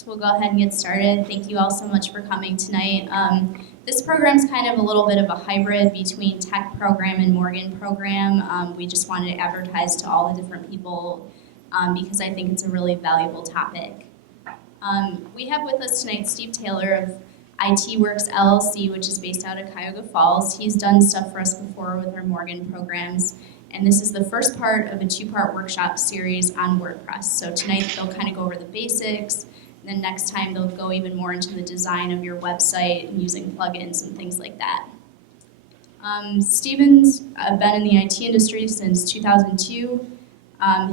ITworks. We'll go ahead and get started. Thank you all so much for coming tonight. This program is kind of a little bit of a hybrid between tech program and Morgan program. We just wanted to advertise to all the different people because I think it's a really valuable topic. We have with us tonight Steve Taylor of ITworks LLC, which is based out of Cuyahoga Falls. He's done stuff for us before with our Morgan programs. And this is the first part of a two-part workshop series on WordPress. So tonight they'll kind of go over the basics, and then next time they'll go even more into the design of your website and using plugins and things like that. Steven's been in the IT industry since 2002.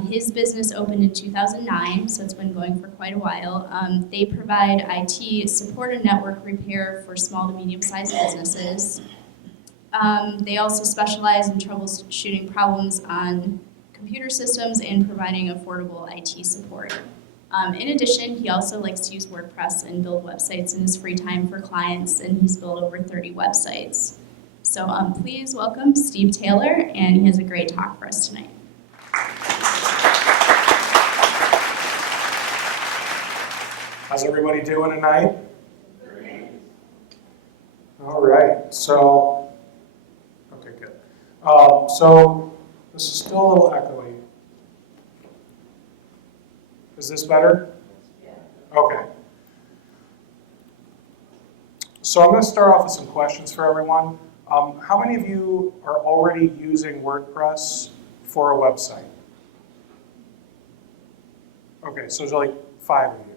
His business opened in 2009, so it's been going for quite a while. They provide IT support and network repair for small to medium-sized businesses. They also specialize in troubleshooting problems on computer systems and providing affordable IT support. In addition, he also likes to use WordPress and build websites in his free time for clients, and he's built over 30 websites. So please welcome Steve Taylor, and he has a great talk for us tonight. How's everybody doing tonight? Great. All right, so so this is still a little echoey. Is this better? Yeah. Okay. So I'm going to start off with some questions for everyone. How many of you are already using WordPress for a website? Okay, so there's like 5 of you.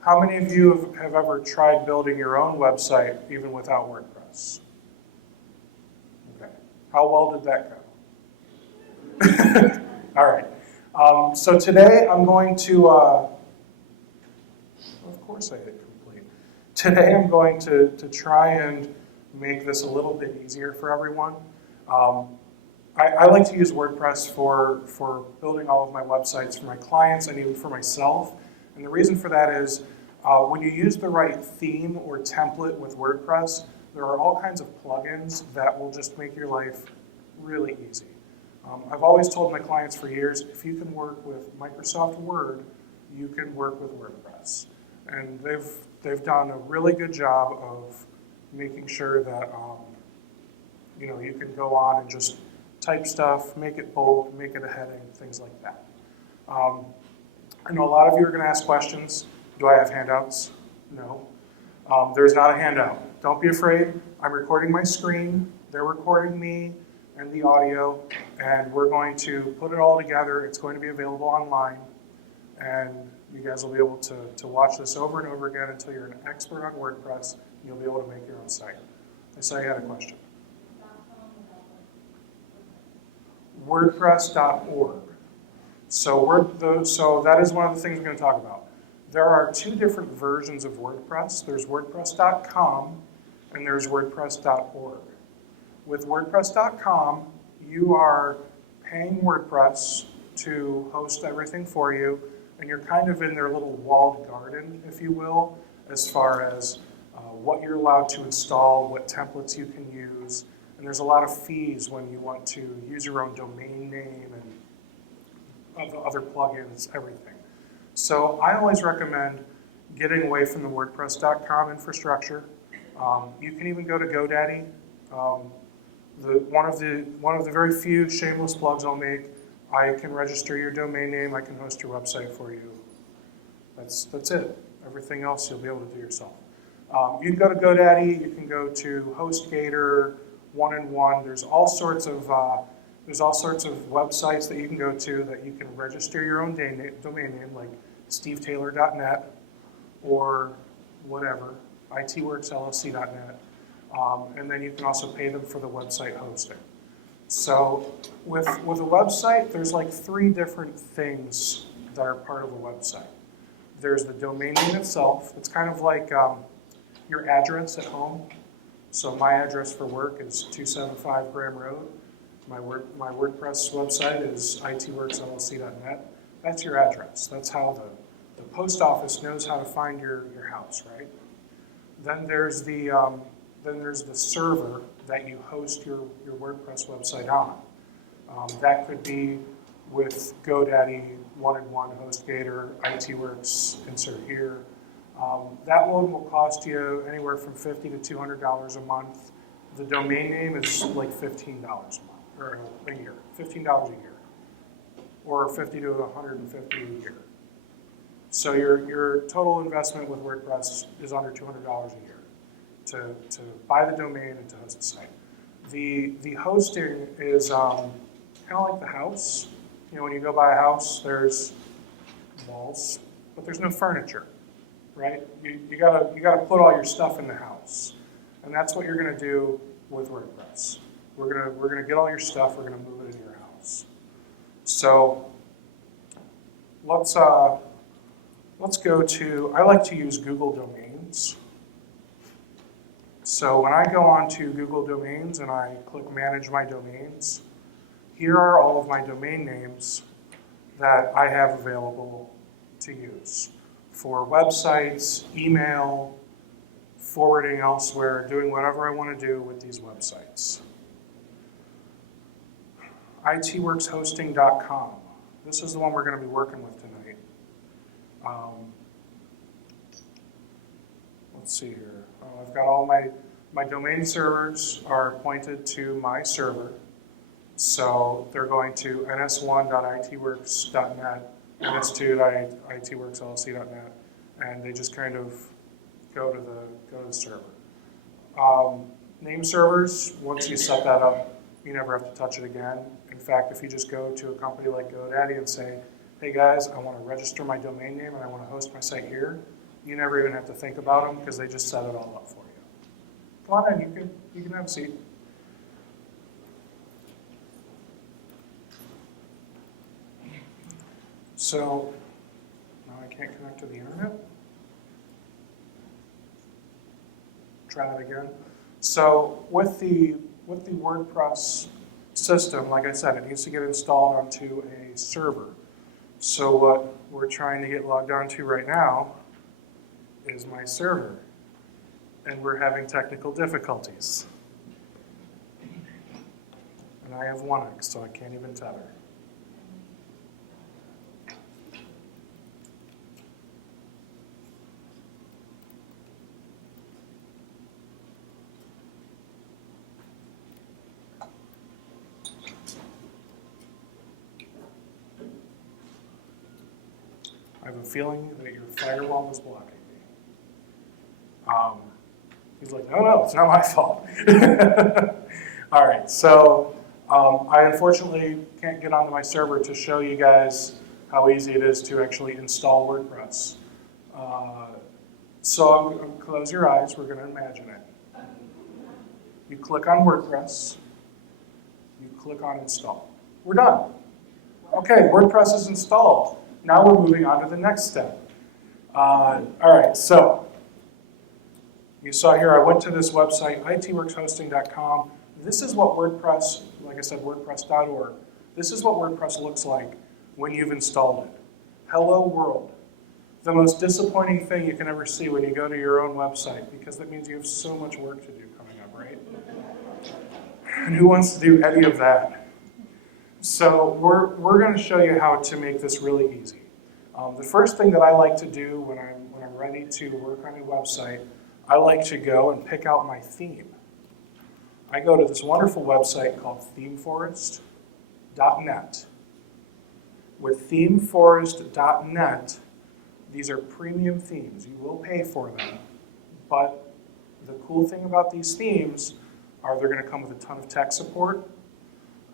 How many of you have ever tried building your own website even without WordPress? How well did that go? All right. So today I'm going to, of course I hit complete. Today I'm going to try and make this a little bit easier for everyone. I like to use WordPress for building all of my websites for my clients and even for myself. And the reason for that is when you use the right theme or template with WordPress, there are all kinds of plugins that will just make your life really easy. I've always told my clients for years, if you can work with Microsoft Word, you can work with WordPress. And they've done a really good job of making sure that you can go on and just type stuff, make it bold, make it a heading, things like that. I know a lot of you are going to ask questions. Do I have handouts? No. There's not a handout. Don't be afraid. I'm recording my screen. They're recording me and the audio, and we're going to put it all together. It's going to be available online, and you guys will be able to watch this over and over again until you're an expert on WordPress, and you'll be able to make your own site. I saw you had a question. WordPress.org. So that is one of the things we're going to talk about. There are 2 different versions of WordPress. There's WordPress.com and there's WordPress.org. With WordPress.com, you are paying WordPress to host everything for you, and you're kind of in their little walled garden, if you will, as far as what you're allowed to install, what templates you can use, and there's a lot of fees when you want to use your own domain name and other plugins, everything. So I always recommend getting away from the WordPress.com infrastructure. You can even go to GoDaddy. One of the very few shameless plugs I'll make. I can register your domain name. I can host your website for you. That's it. Everything else you'll be able to do yourself. You can go to GoDaddy. You can go to HostGator, 1&1. There's all sorts of websites that you can go to that you can register your own domain name, like stevetaylor.net or whatever, ITworksLLC.net. And then you can also pay them for the website hosting. So with a website, there's like 3 different things that are part of a website. There's the domain name itself. It's kind of like your address at home. So my address for work is 275 Graham Road. My WordPress website is ITworksLLC.net. That's your address. That's how the post office knows how to find your house, right? Then there's the server that you host your WordPress website on. That could be with GoDaddy, 1&1, HostGator, ITworks, insert here. That one will cost you anywhere from $50 to $200 a month. The domain name is like $15 a month, or a year, $15 a year, or $50 to $150 a year. So your total investment with WordPress is under $200 a year to buy the domain and to host the site. The hosting is kind of like the house. You know, when you go buy a house, there's walls, but there's no furniture, right? You gotta put all your stuff in the house, and that's what you're gonna do with WordPress. We're gonna get all your stuff. We're gonna move it in your house. So let's go to. I like to use Google Domains. So when I go onto Google Domains and I click Manage My Domains, here are all of my domain names that I have available to use for websites, email, forwarding elsewhere, doing whatever I want to do with these websites. ITworkshosting.com. This is the one we're going to be working with tonight. Let's see here. I've got all my domain servers are pointed to my server. So they're going to ns1.itworks.net, ns2.itworksllc.net, and they just kind of go to the server. Name servers, once you set that up, you never have to touch it again. In fact, if you just go to a company like GoDaddy and say, hey guys, I want to register my domain name and I want to host my site here, you never even have to think about them because they just set it all up for you. Come on in, you can have a seat. So, now I can't connect to the internet. Try that again. So with the WordPress system, like I said, it needs to get installed onto a server. So what we're trying to get logged onto right now is my server, and we're having technical difficulties. And I have Linux, so I can't even tether. I have a feeling that your firewall is blocking me. He's like, no, it's not my fault. All right, so I unfortunately can't get onto my server to show you guys how easy it is to actually install WordPress. So I'm going to close your eyes. We're going to imagine it. You click on WordPress. You click on Install. We're done. Okay, WordPress is installed. Now we're moving on to the next step. All right, so you saw here I went to this website, itworkshosting.com. This is what WordPress, like I said, WordPress.org. This is what WordPress looks like when you've installed it. Hello world. The most disappointing thing you can ever see when you go to your own website, because that means you have so much work to do coming up, right? And who wants to do any of that? So we're going to show you how to make this really easy. The first thing that I like to do when I'm ready to work on a website, I like to go and pick out my theme. I go to this wonderful website called themeforest.net. With themeforest.net, these are premium themes. You will pay for them, but the cool thing about these themes are they're going to come with a ton of tech support.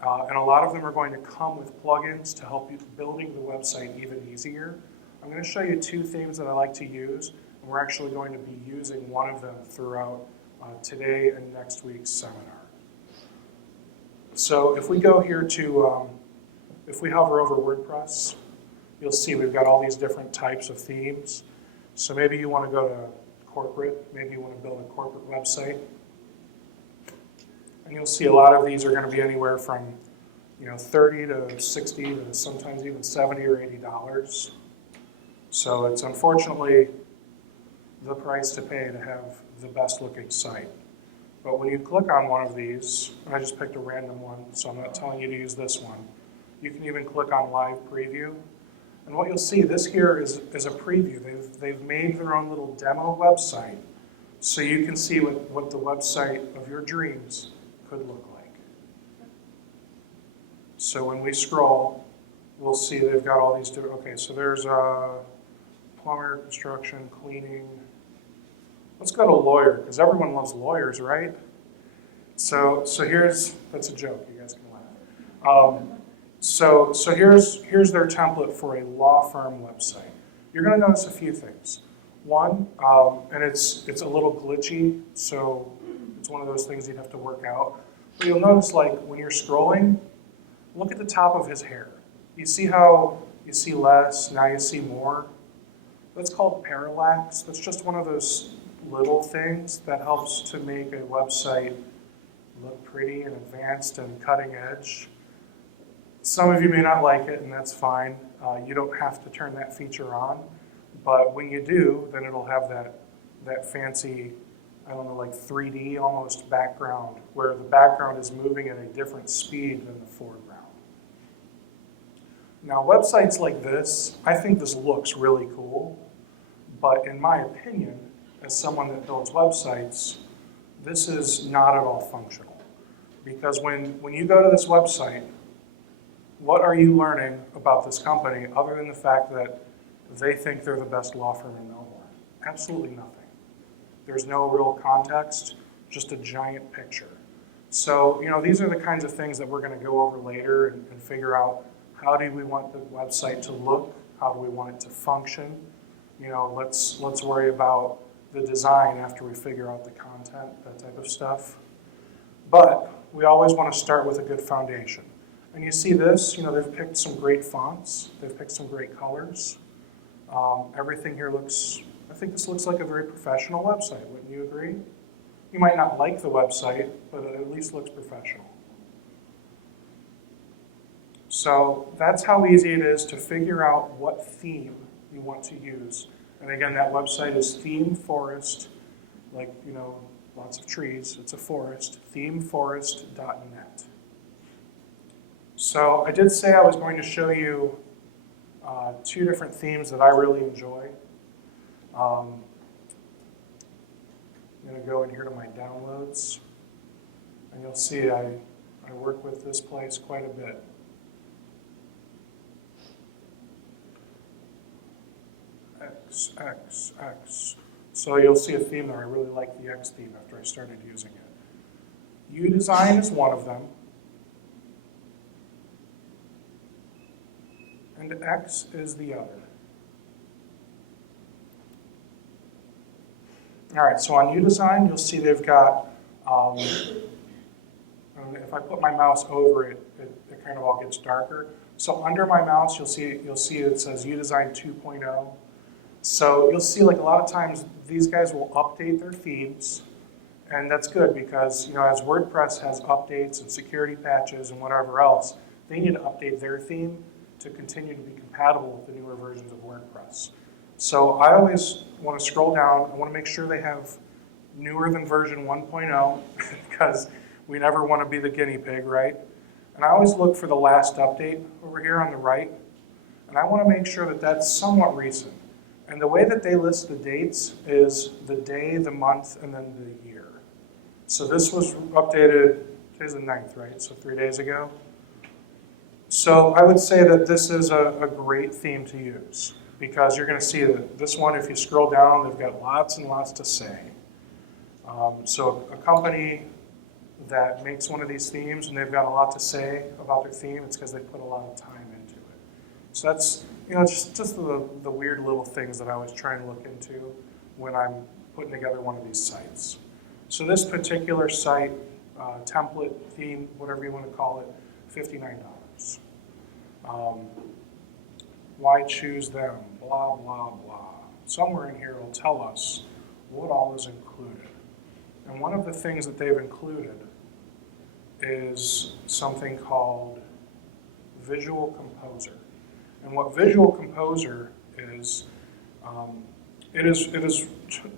And a lot of them are going to come with plugins to help you building the website even easier. I'm going to show you two themes that I like to use, and we're actually going to be using one of them throughout today and next week's seminar. So if we go here to, if we hover over WordPress, you'll see we've got all these different types of themes. So maybe you want to go to corporate, maybe you want to build a corporate website. And you'll see a lot of these are going to be anywhere from, $30 to $60 to sometimes even $70 or $80. So it's unfortunately the price to pay to have the best looking site. But when you click on one of these, and I just picked a random one, so I'm not telling you to use this one. You can even click on Live Preview, And what you'll see, this here is a preview. They've made their own little demo website so you can see what the website of your dreams could look like. So when we scroll, we'll see they've got all these different, okay, so there's plumber, construction, cleaning. Let's go to lawyer, because everyone loves lawyers, right? So here's, that's a joke, you guys can laugh. So here's their template for a law firm website. You're going to notice a few things. One, and it's a little glitchy, so it's one of those things you'd have to work out. But you'll notice, like, when you're scrolling, look at the top of his hair. You see how you see less, now you see more? That's called parallax. That's just one of those little things that helps to make a website look pretty and advanced and cutting edge. Some of you may not like it, and that's fine. You don't have to turn that feature on, but when you do, then it'll have that fancy, I don't know, like 3D almost background, where the background is moving at a different speed than the foreground. Now, websites like this, I think this looks really cool, but in my opinion, as someone that builds websites, this is not at all functional. Because when you go to this website, what are you learning about this company other than the fact that they think they're the best law firm in Melbourne? Absolutely nothing. There's no real context, just a giant picture. So, these are the kinds of things that we're going to go over later and figure out, how do we want the website to look? How do we want it to function? Let's worry about the design after we figure out the content, that type of stuff. But we always want to start with a good foundation. And you see this, they've picked some great fonts. They've picked some great colors. Everything here I think this looks like a very professional website. Wouldn't you agree? You might not like the website, but it at least looks professional. So that's how easy it is to figure out what theme you want to use. And again, that website is theme forest, like, lots of trees. It's a forest, themeforest.net. So I did say I was going to show you 2 different themes that I really enjoy. I'm going to go in here to my downloads, and you'll see I work with this place quite a bit. X. So you'll see a theme there. I really like the X theme after I started using it. UDesign is one of them. And X is the other. All right, so on UDesign, you'll see they've got, if I put my mouse over it, it kind of all gets darker. So under my mouse, you'll see it says UDesign 2.0. So you'll see, like, a lot of times these guys will update their themes, and that's good because, as WordPress has updates and security patches and whatever else, they need to update their theme to continue to be compatible with the newer versions of WordPress. So I always want to scroll down. I want to make sure they have newer than version 1.0 because we never want to be the guinea pig, right? And I always look for the last update over here on the right, and I want to make sure that that's somewhat recent. And the way that they list the dates is the day, the month, and then the year. So this was updated, today's the 9th, right? So 3 days ago. So I would say that this is a great theme to use because you're going to see that this one, if you scroll down, they've got lots and lots to say. So a company that makes one of these themes and they've got a lot to say about their theme, it's because they put a lot of time into it. So that's, just the weird little things that I was trying to look into when I'm putting together one of these sites. So this particular site, template, theme, whatever you want to call it, $59. Why choose them? Blah, blah, blah. Somewhere in here will tell us what all is included. And one of the things that they've included is something called Visual Composer. And what Visual Composer is, it is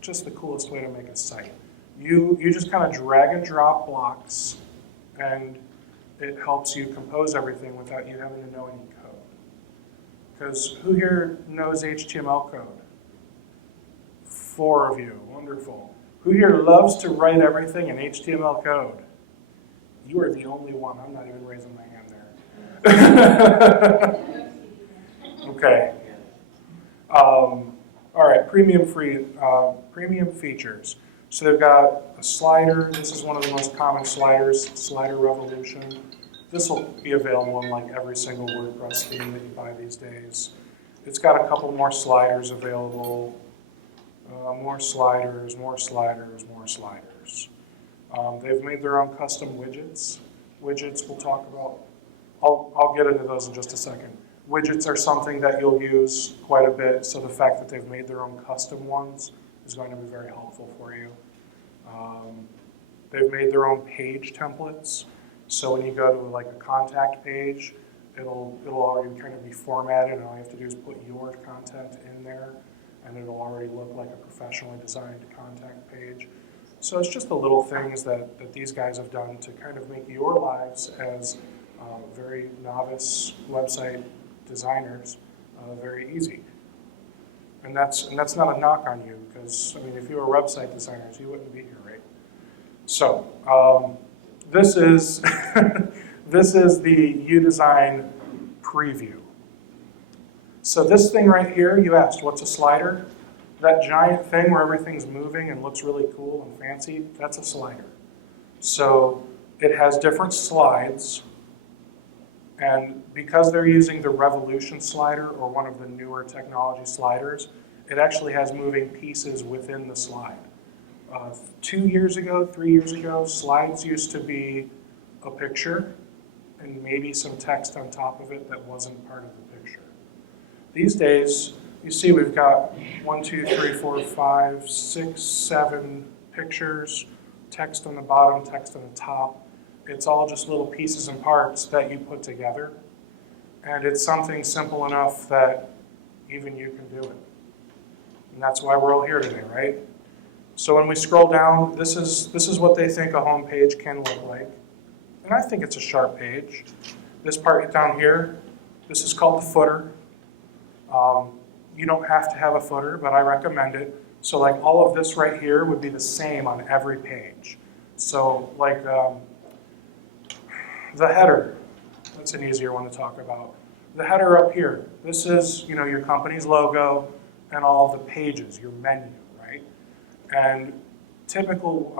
just the coolest way to make a site. You just kind of drag and drop blocks, and it helps you compose everything without you having to know any code. Because who here knows HTML code? 4 of you, wonderful. Who here loves to write everything in HTML code? You are the only one. I'm not even raising my hand there. Okay. All right, premium features. So they've got a slider. This is one of the most common sliders, Slider Revolution. This will be available in like every single WordPress theme that you buy these days. It's got a couple more sliders available. More sliders, more sliders, more sliders. They've made their own custom widgets. Widgets we'll talk about. I'll get into those in just a second. Widgets are something that you'll use quite a bit, so the fact that they've made their own custom ones is going to be very helpful for you. They've made their own page templates, so when you go to like a contact page, it'll already kind of be formatted, and all you have to do is put your content in there, and it'll already look like a professionally designed contact page. So it's just the little things that these guys have done to kind of make your lives as very novice website designers very easy. And that's not a knock on you, because I mean, if you were website designers, you wouldn't be here, right? So this is this is the UDesign preview. So this thing right here, you asked, what's a slider? That giant thing where everything's moving and looks really cool and fancy, that's a slider. So it has different slides, and because they're using the Revolution slider, or one of the newer technology sliders, it actually has moving pieces within the slide. 2 years ago, 3 years ago, slides used to be a picture and maybe some text on top of it that wasn't part of the picture. These days, you see we've got 1, 2, 3, 4, 5, 6, 7 pictures, text on the bottom, text on the top. It's all just little pieces and parts that you put together. And it's something simple enough that even you can do it. And that's why we're all here today, right? So when we scroll down, this is what they think a home page can look like. And I think it's a sharp page. This part down here, this is called the footer. You don't have to have a footer, but I recommend it. So like all of this right here would be the same on every page. So like the header, that's an easier one to talk about. The header up here, this is your company's logo and all of the pages, your menu, right? And typical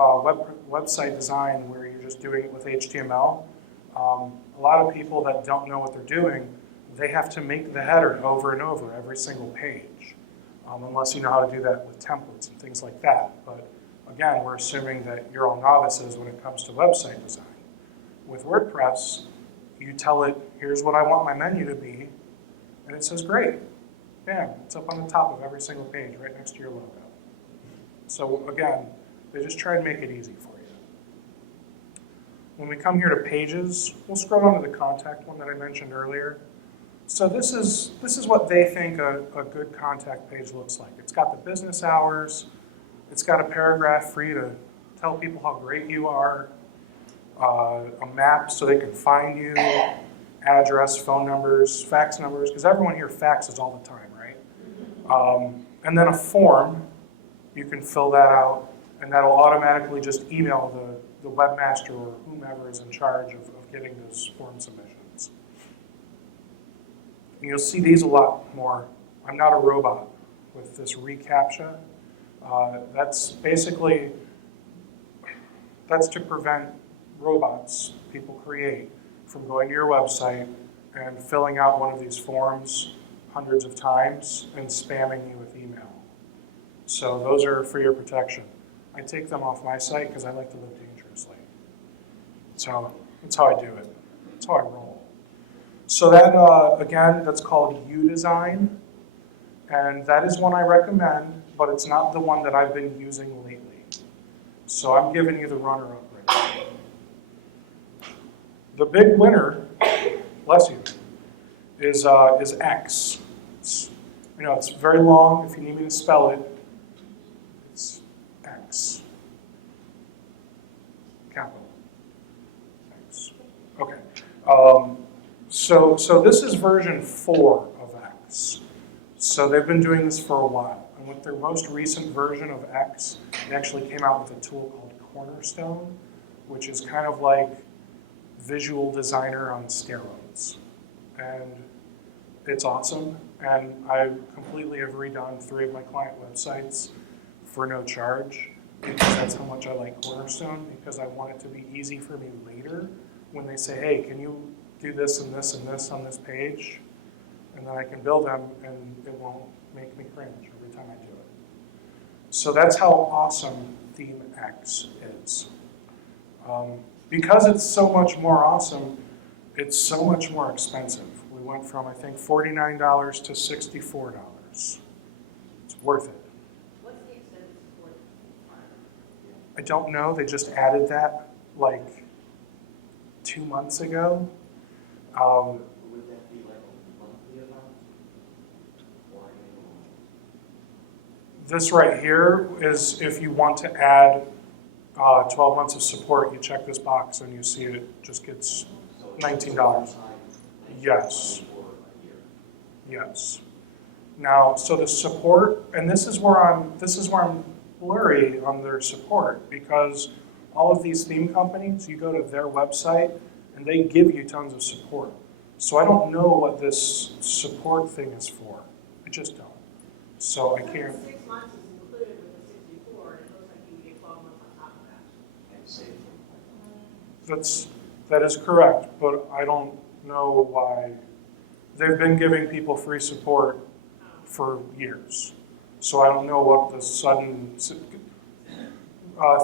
website design where you're just doing it with HTML, a lot of people that don't know what they're doing, they have to make the header over and over every single page, unless you know how to do that with templates and things like that. But again, we're assuming that you're all novices when it comes to website design. With WordPress, you tell it, here's what I want my menu to be, and it says, great. Bam, it's up on the top of every single page, right next to your logo. So again, they just try and make it easy for you. When we come here to pages, we'll scroll down to the contact one that I mentioned earlier. So this is what they think a good contact page looks like. It's got the business hours, it's got a paragraph for you to tell people how great you are, a map so they can find you, address, phone numbers, fax numbers, because everyone here faxes all the time, right? And then a form, you can fill that out, and that'll automatically just email the webmaster or whomever is in charge of getting those form submissions. And you'll see these a lot more. I'm not a robot with this reCAPTCHA. That's to prevent robots people create from going to your website and filling out one of these forms hundreds of times and spamming you with email. So those are for your protection. I take them off my site because I like to live dangerously. So that's how I do it. That's how I roll. So that, again, that's called UDesign. And that is one I recommend, but it's not the one that I've been using lately. So I'm giving you the runner-up right now. The big winner, bless you, is X. It's very long. If you need me to spell it, it's X. Capital. X. Okay. So this is version 4 of X. X. So they've been doing this for a while. And with their most recent version of X, they actually came out with a tool called Cornerstone, which is kind of like Visual Designer on steroids. And it's awesome. And I completely have redone 3 of my client websites for no charge, because that's how much I like Cornerstone, because I want it to be easy for me later when they say, hey, can you do this and this and this on this page? And then I can build them and it won't make me cringe every time I do it. So that's how awesome Theme X is. Because it's so much more awesome, it's so much more expensive. We went from, I think, $49 to $64. It's worth it. What's the extended support? I don't know, they just added that like 2 months ago. Would that be like a monthly amount or annual? This right here is if you want to add 12 months of support, you check this box and you see it just gets So it's $19. Yes. For a year. Yes. Now, so the support, and this is where I'm blurry on their support, because all of these theme companies, you go to their website and they give you tons of support. So I don't know what this support thing is for. I just don't. So I can't. 6 months is included with the 64, and it looks like you get 12 months on top of that. And save That is correct, but I don't know why. They've been giving people free support for years. So I don't know what the sudden,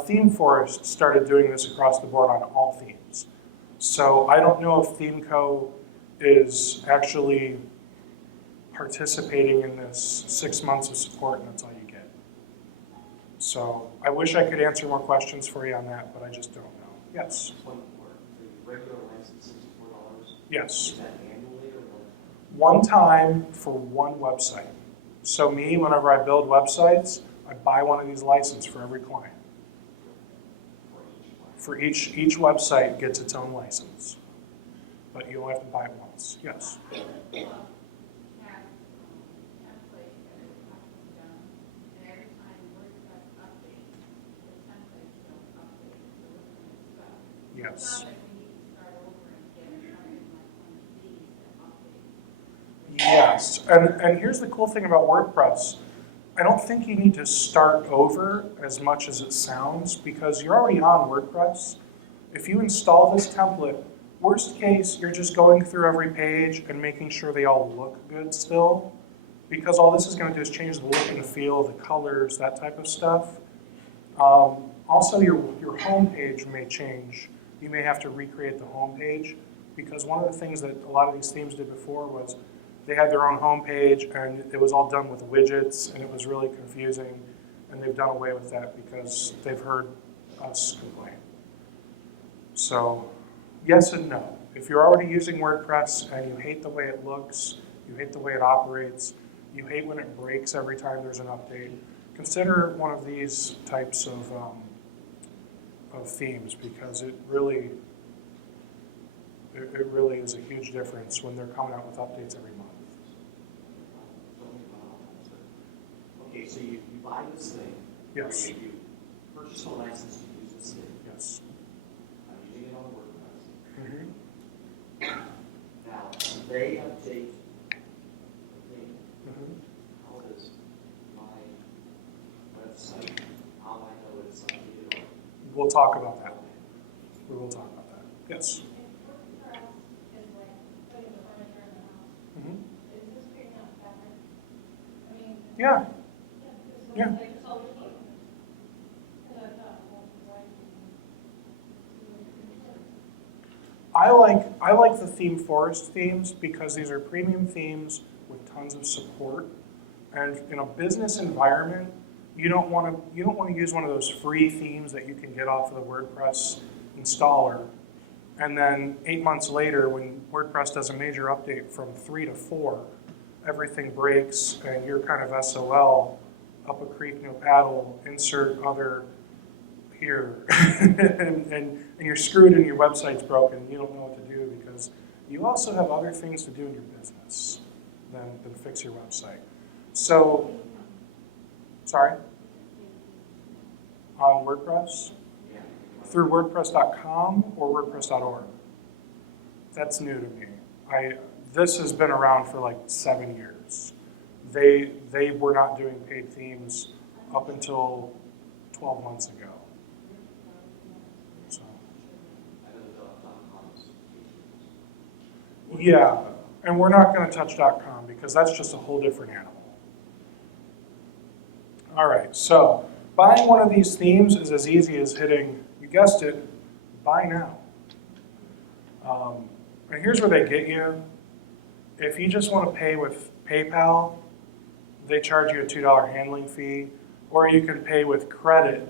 Theme Forest started doing this across the board on all themes. So I don't know if ThemeCo is actually participating in this 6 months of support and that's all you get. So I wish I could answer more questions for you on that, but I just don't know. Yes? 24. The regular license, $64. Yes. Is that annually or what? One time for one website. So me, whenever I build websites, I buy one of these licenses for every client. For each one? For each website gets its own license. But you'll have to buy it once. Yes? Yes. Yes, and here's the cool thing about WordPress. I don't think you need to start over as much as it sounds, because you're already on WordPress. If you install this template, worst case, you're just going through every page and making sure they all look good still, because all this is going to do is change the look and the feel, the colors, that type of stuff. Also, your home page may change. You may have to recreate the home page, because one of the things that a lot of these themes did before was they had their own home page and it was all done with widgets and it was really confusing, and they've done away with that because they've heard us complain. So yes and no. If you're already using WordPress and you hate the way it looks, you hate the way it operates, you hate when it breaks every time there's an update, consider one of these types of themes, because it really is a huge difference when they're coming out with updates every month. Okay, so you buy this thing. Yes. You purchase a license to use this thing. Yes. I'm using it on WordPress. Mm-hmm. Now, they update the thing. Mm-hmm. How does my website, how I know it's updated? We'll talk about that. We will talk about that. Yes. Mm-hmm. Yeah. Yeah. I like the Theme Forest themes because these are premium themes with tons of support. And in a business environment, you don't want to use one of those free themes that you can get off of the WordPress installer. And then 8 months later, when WordPress does a major update from 3 to 4, everything breaks and you're kind of SOL, up a creek, no paddle, insert other here. and you're screwed and your website's broken. You don't know what to do because you also have other things to do in your business than fix your website. So, sorry? On WordPress? Yeah. Through WordPress.com or WordPress.org? That's new to me. This has been around for like 7 years. They were not doing paid themes up until 12 months ago. So, I know the .com's yeah, and we're not going to touch .com because that's just a whole different animal. All right, so buying one of these themes is as easy as hitting, you guessed it, buy now. And here's where they get you. If you just want to pay with PayPal, they charge you a $2 handling fee, or you can pay with credit,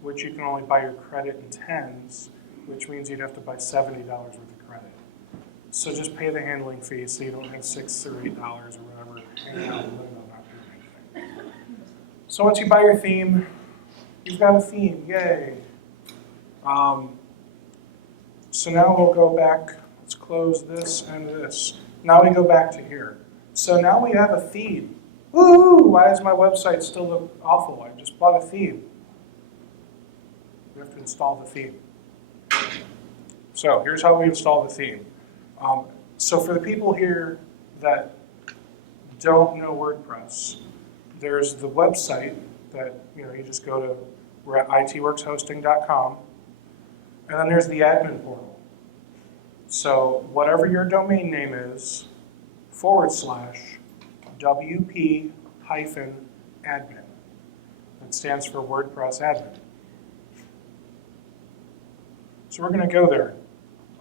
which you can only buy your credit in tens, which means you'd have to buy $70 worth of credit. So just pay the handling fee so you don't have $6 or $8 or whatever hanging out in the window not doing anything. So once you buy your theme, you've got a theme, yay. So now we'll go back, let's close this and this. Now we go back to here. So now we have a theme. Woohoo! Why does my website still look awful? I just bought a theme. We have to install the theme. So here's how we install the theme. So for the people here that don't know WordPress, there's the website that you just go to. We're at ITworkshosting.com, and then there's the admin portal. So whatever your domain name is, /WP-admin. That stands for WordPress admin. So we're going to go there,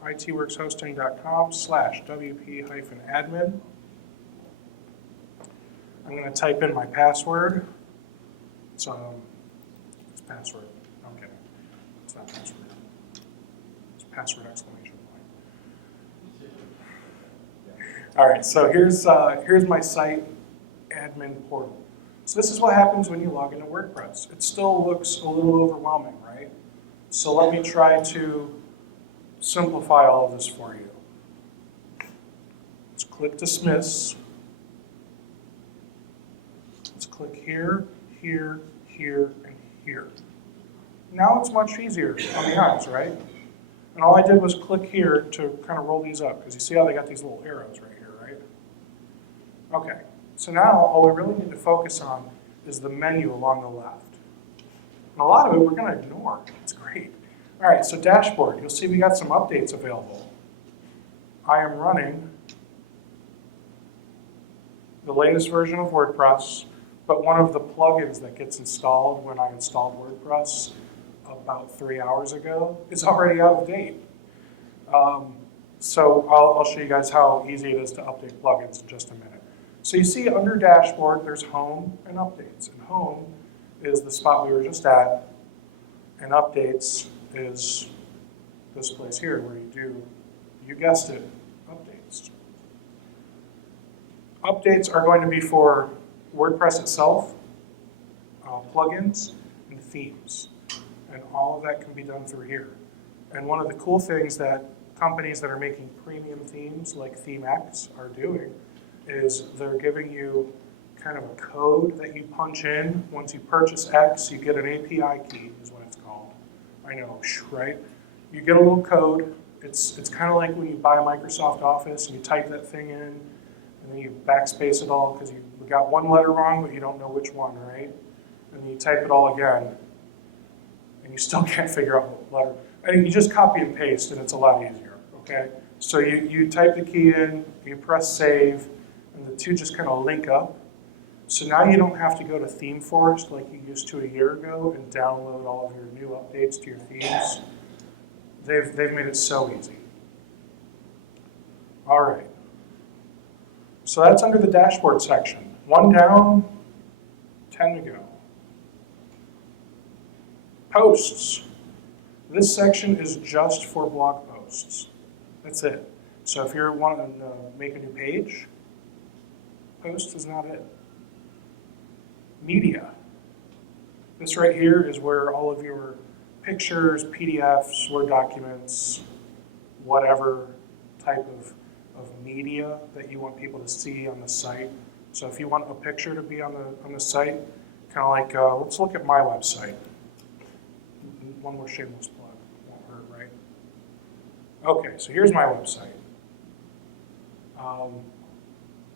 itworkshosting.com/WP-admin. I'm going to type in my password. It's password. I'm kidding. It's not password. It's password exclamation point. All right, so here's my site admin portal. So this is what happens when you log into WordPress. It still looks a little overwhelming, right? So let me try to simplify all of this for you. Let's click Dismiss. Let's click here, here, here, and here. Now it's much easier on the eyes, right? And all I did was click here to kind of roll these up, because you see how they got these little arrows right here, right? Okay, so now all we really need to focus on is the menu along the left. And a lot of it we're going to ignore. It's great. All right, so dashboard. You'll see we got some updates available. I am running the latest version of WordPress, but one of the plugins that gets installed when I installed WordPress about 3 hours ago is already out of date. So I'll show you guys how easy it is to update plugins in just a minute. So you see under dashboard, there's home and updates. And home is the spot we were just at, and updates is this place here where you do, you guessed it, updates. Updates are going to be for WordPress itself, plugins, and themes. And all of that can be done through here. And one of the cool things that companies that are making premium themes like ThemeX are doing is they're giving you kind of a code that you punch in. Once you purchase X, you get an API key, is what it's called. I know, right? You get a little code. It's kind of like when you buy Microsoft Office and you type that thing in, and then you backspace it all because you got one letter wrong, but you don't know which one, right? And then you type it all again, and you still can't figure out what letter. And you just copy and paste, and it's a lot easier, okay? So you type the key in, you press save, and the two just kind of link up. So now you don't have to go to ThemeForest like you used to a year ago and download all of your new updates to your themes. They've made it so easy. All right. So that's under the dashboard section. 1 down, 10 to go. Posts. This section is just for blog posts. That's it. So if you're wanting to make a new page, post is not it. Media. This right here is where all of your pictures, PDFs, Word documents, whatever type of media that you want people to see on the site. So if you want a picture to be on the site, kind of like, let's look at my website. One more shameless plug, won't hurt, right? Okay, so here's my website.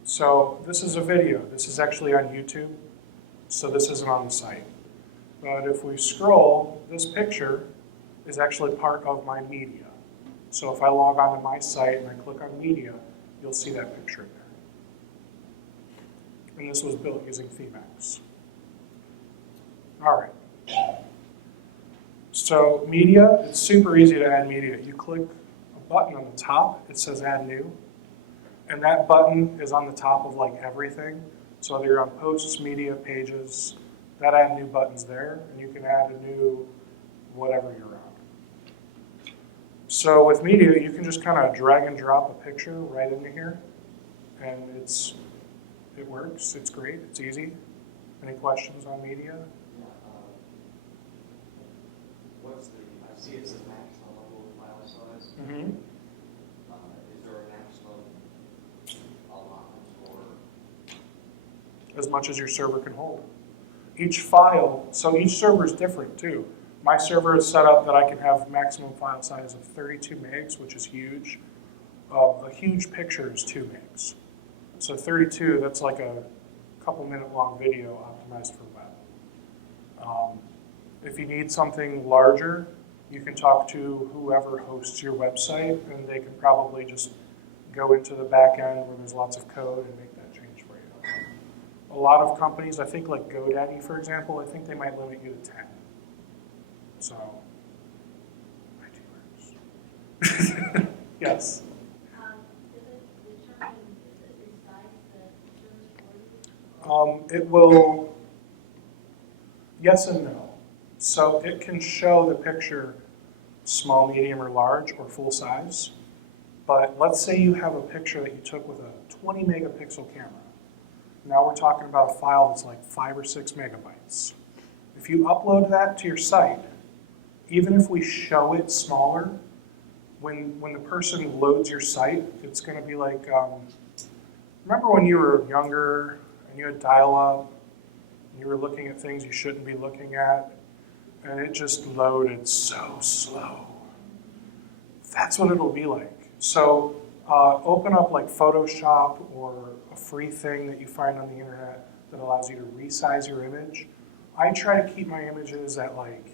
So this is a video. This is actually on YouTube, so this isn't on the site. But if we scroll, this picture is actually part of my media. So if I log on to my site and I click on media, you'll see that picture in there. And this was built using Themax. All right. So media, it's super easy to add media. You click a button on the top, it says add new. And that button is on the top of like everything. So whether you're on posts, media, pages, that add new button's there, and you can add a new whatever you're on. So with media, you can just kind of drag and drop a picture right into here, and it works, it's great, it's easy. Any questions on media? Yeah, what's the, I see it says maximum level file size. Mm-hmm. Is there a maximum allotment for? As much as your server can hold. Each file, so each server is different too. My server is set up that I can have maximum file size of 32 megs, which is huge. A huge picture is 2 megs. So 32, that's like a couple minute long video optimized for web. If you need something larger, you can talk to whoever hosts your website, and they can probably just go into the back end where there's lots of code and make that change for you. A lot of companies, I think like GoDaddy, for example, I think they might limit you to 10. So, ITworks. Yes. Does it determine, does it resize the service for you? It will, yes and no. So it can show the picture small, medium, or large, or full size. But let's say you have a picture that you took with a 20 megapixel camera. Now we're talking about a file that's like 5 or 6 megabytes. If you upload that to your site, even if we show it smaller, when the person loads your site, it's going to be like, remember when you were younger and you had dial-up, and you were looking at things you shouldn't be looking at, and it just loaded so slow. That's what it'll be like. So open up like Photoshop or a free thing that you find on the internet that allows you to resize your image. I try to keep my images at like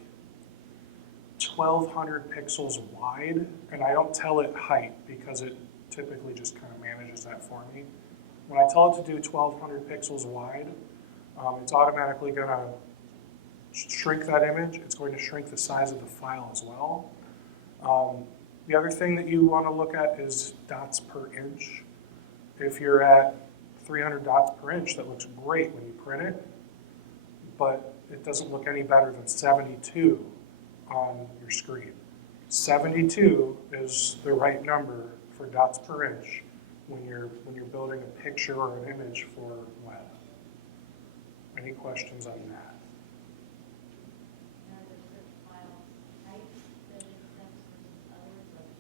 1200 pixels wide, and I don't tell it height because it typically just kind of manages that for me. When I tell it to do 1200 pixels wide, it's automatically going to shrink that image. It's going to shrink the size of the file as well. The other thing that you want to look at is dots per inch. If you're at 300 dots per inch, that looks great when you print it, but it doesn't look any better than 72 on your screen. 72 is the right number for dots per inch when you're building a picture or an image for web. Any questions on that? Are there certain file types that it accepts versus others, like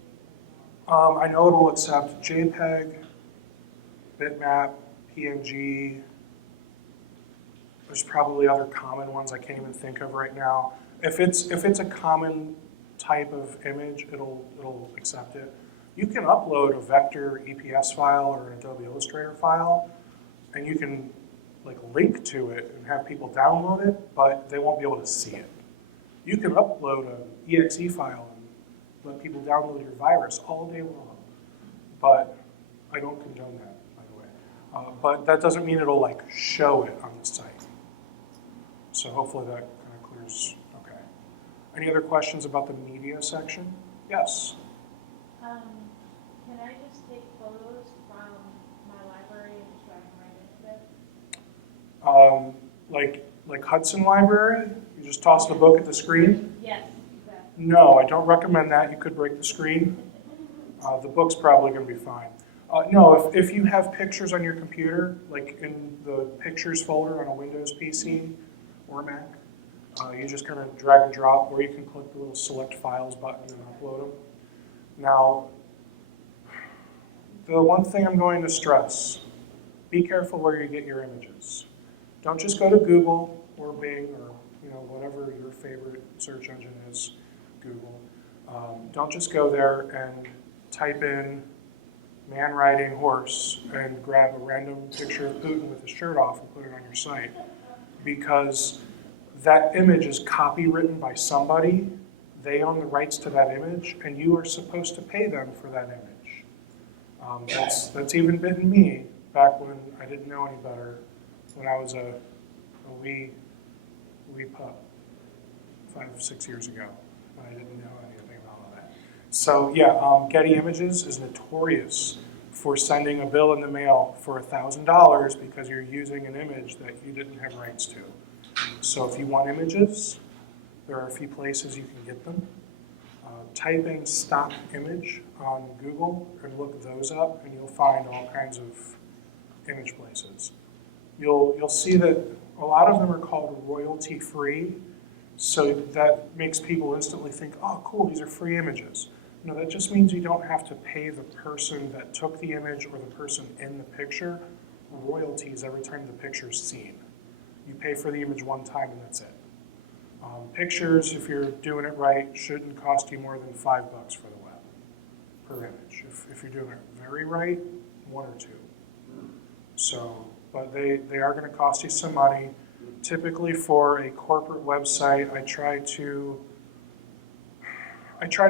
JPEG? I know it'll accept JPEG, bitmap, PNG. There's probably other common ones I can't even think of right now. If it's a common type of image, it'll accept it. You can upload a vector EPS file or an Adobe Illustrator file, and you can like link to it and have people download it, but they won't be able to see it. You can upload an exe file and let people download your virus all day long, but I don't condone that, by the way. But that doesn't mean it'll like show it on the site. So hopefully that kind of clears. Okay. Any other questions about the media section? Yes. Can I just take photos from my library and just drag them right into it? Like Hudson Library, you just toss the book at the screen? Yes, exactly. No, I don't recommend that. You could break the screen. The book's probably going to be fine. No, if you have pictures on your computer, like in the pictures folder on a Windows PC or Mac, you just kind of drag and drop, or you can click the little select files button and upload them. Now, the one thing I'm going to stress, be careful where you get your images. Don't just go to Google or Bing or whatever your favorite search engine is, Google. Don't just go there and type in man riding horse and grab a random picture of Putin with his shirt off and put it on your site, because that image is copywritten by somebody. They own the rights to that image, and you are supposed to pay them for that image. That's even bitten me back when I didn't know any better, when I was a wee pup 5-6 years ago, and I didn't know anything about all that. So yeah, Getty Images is notorious for sending a bill in the mail for $1,000 because you're using an image that you didn't have rights to. So if you want images, there are a few places you can get them. Type in stock image on Google and look those up, and you'll find all kinds of image places. You'll see that a lot of them are called royalty free, so that makes people instantly think, oh cool, these are free images. No, that just means you don't have to pay the person that took the image or the person in the picture royalties every time the picture's seen. You pay for the image one time and that's it. Pictures, if you're doing it right, shouldn't cost you more than $5 for the web per image. If you're doing it very right, 1 or 2. So, but they are going to cost you some money. Typically for a corporate website, I try to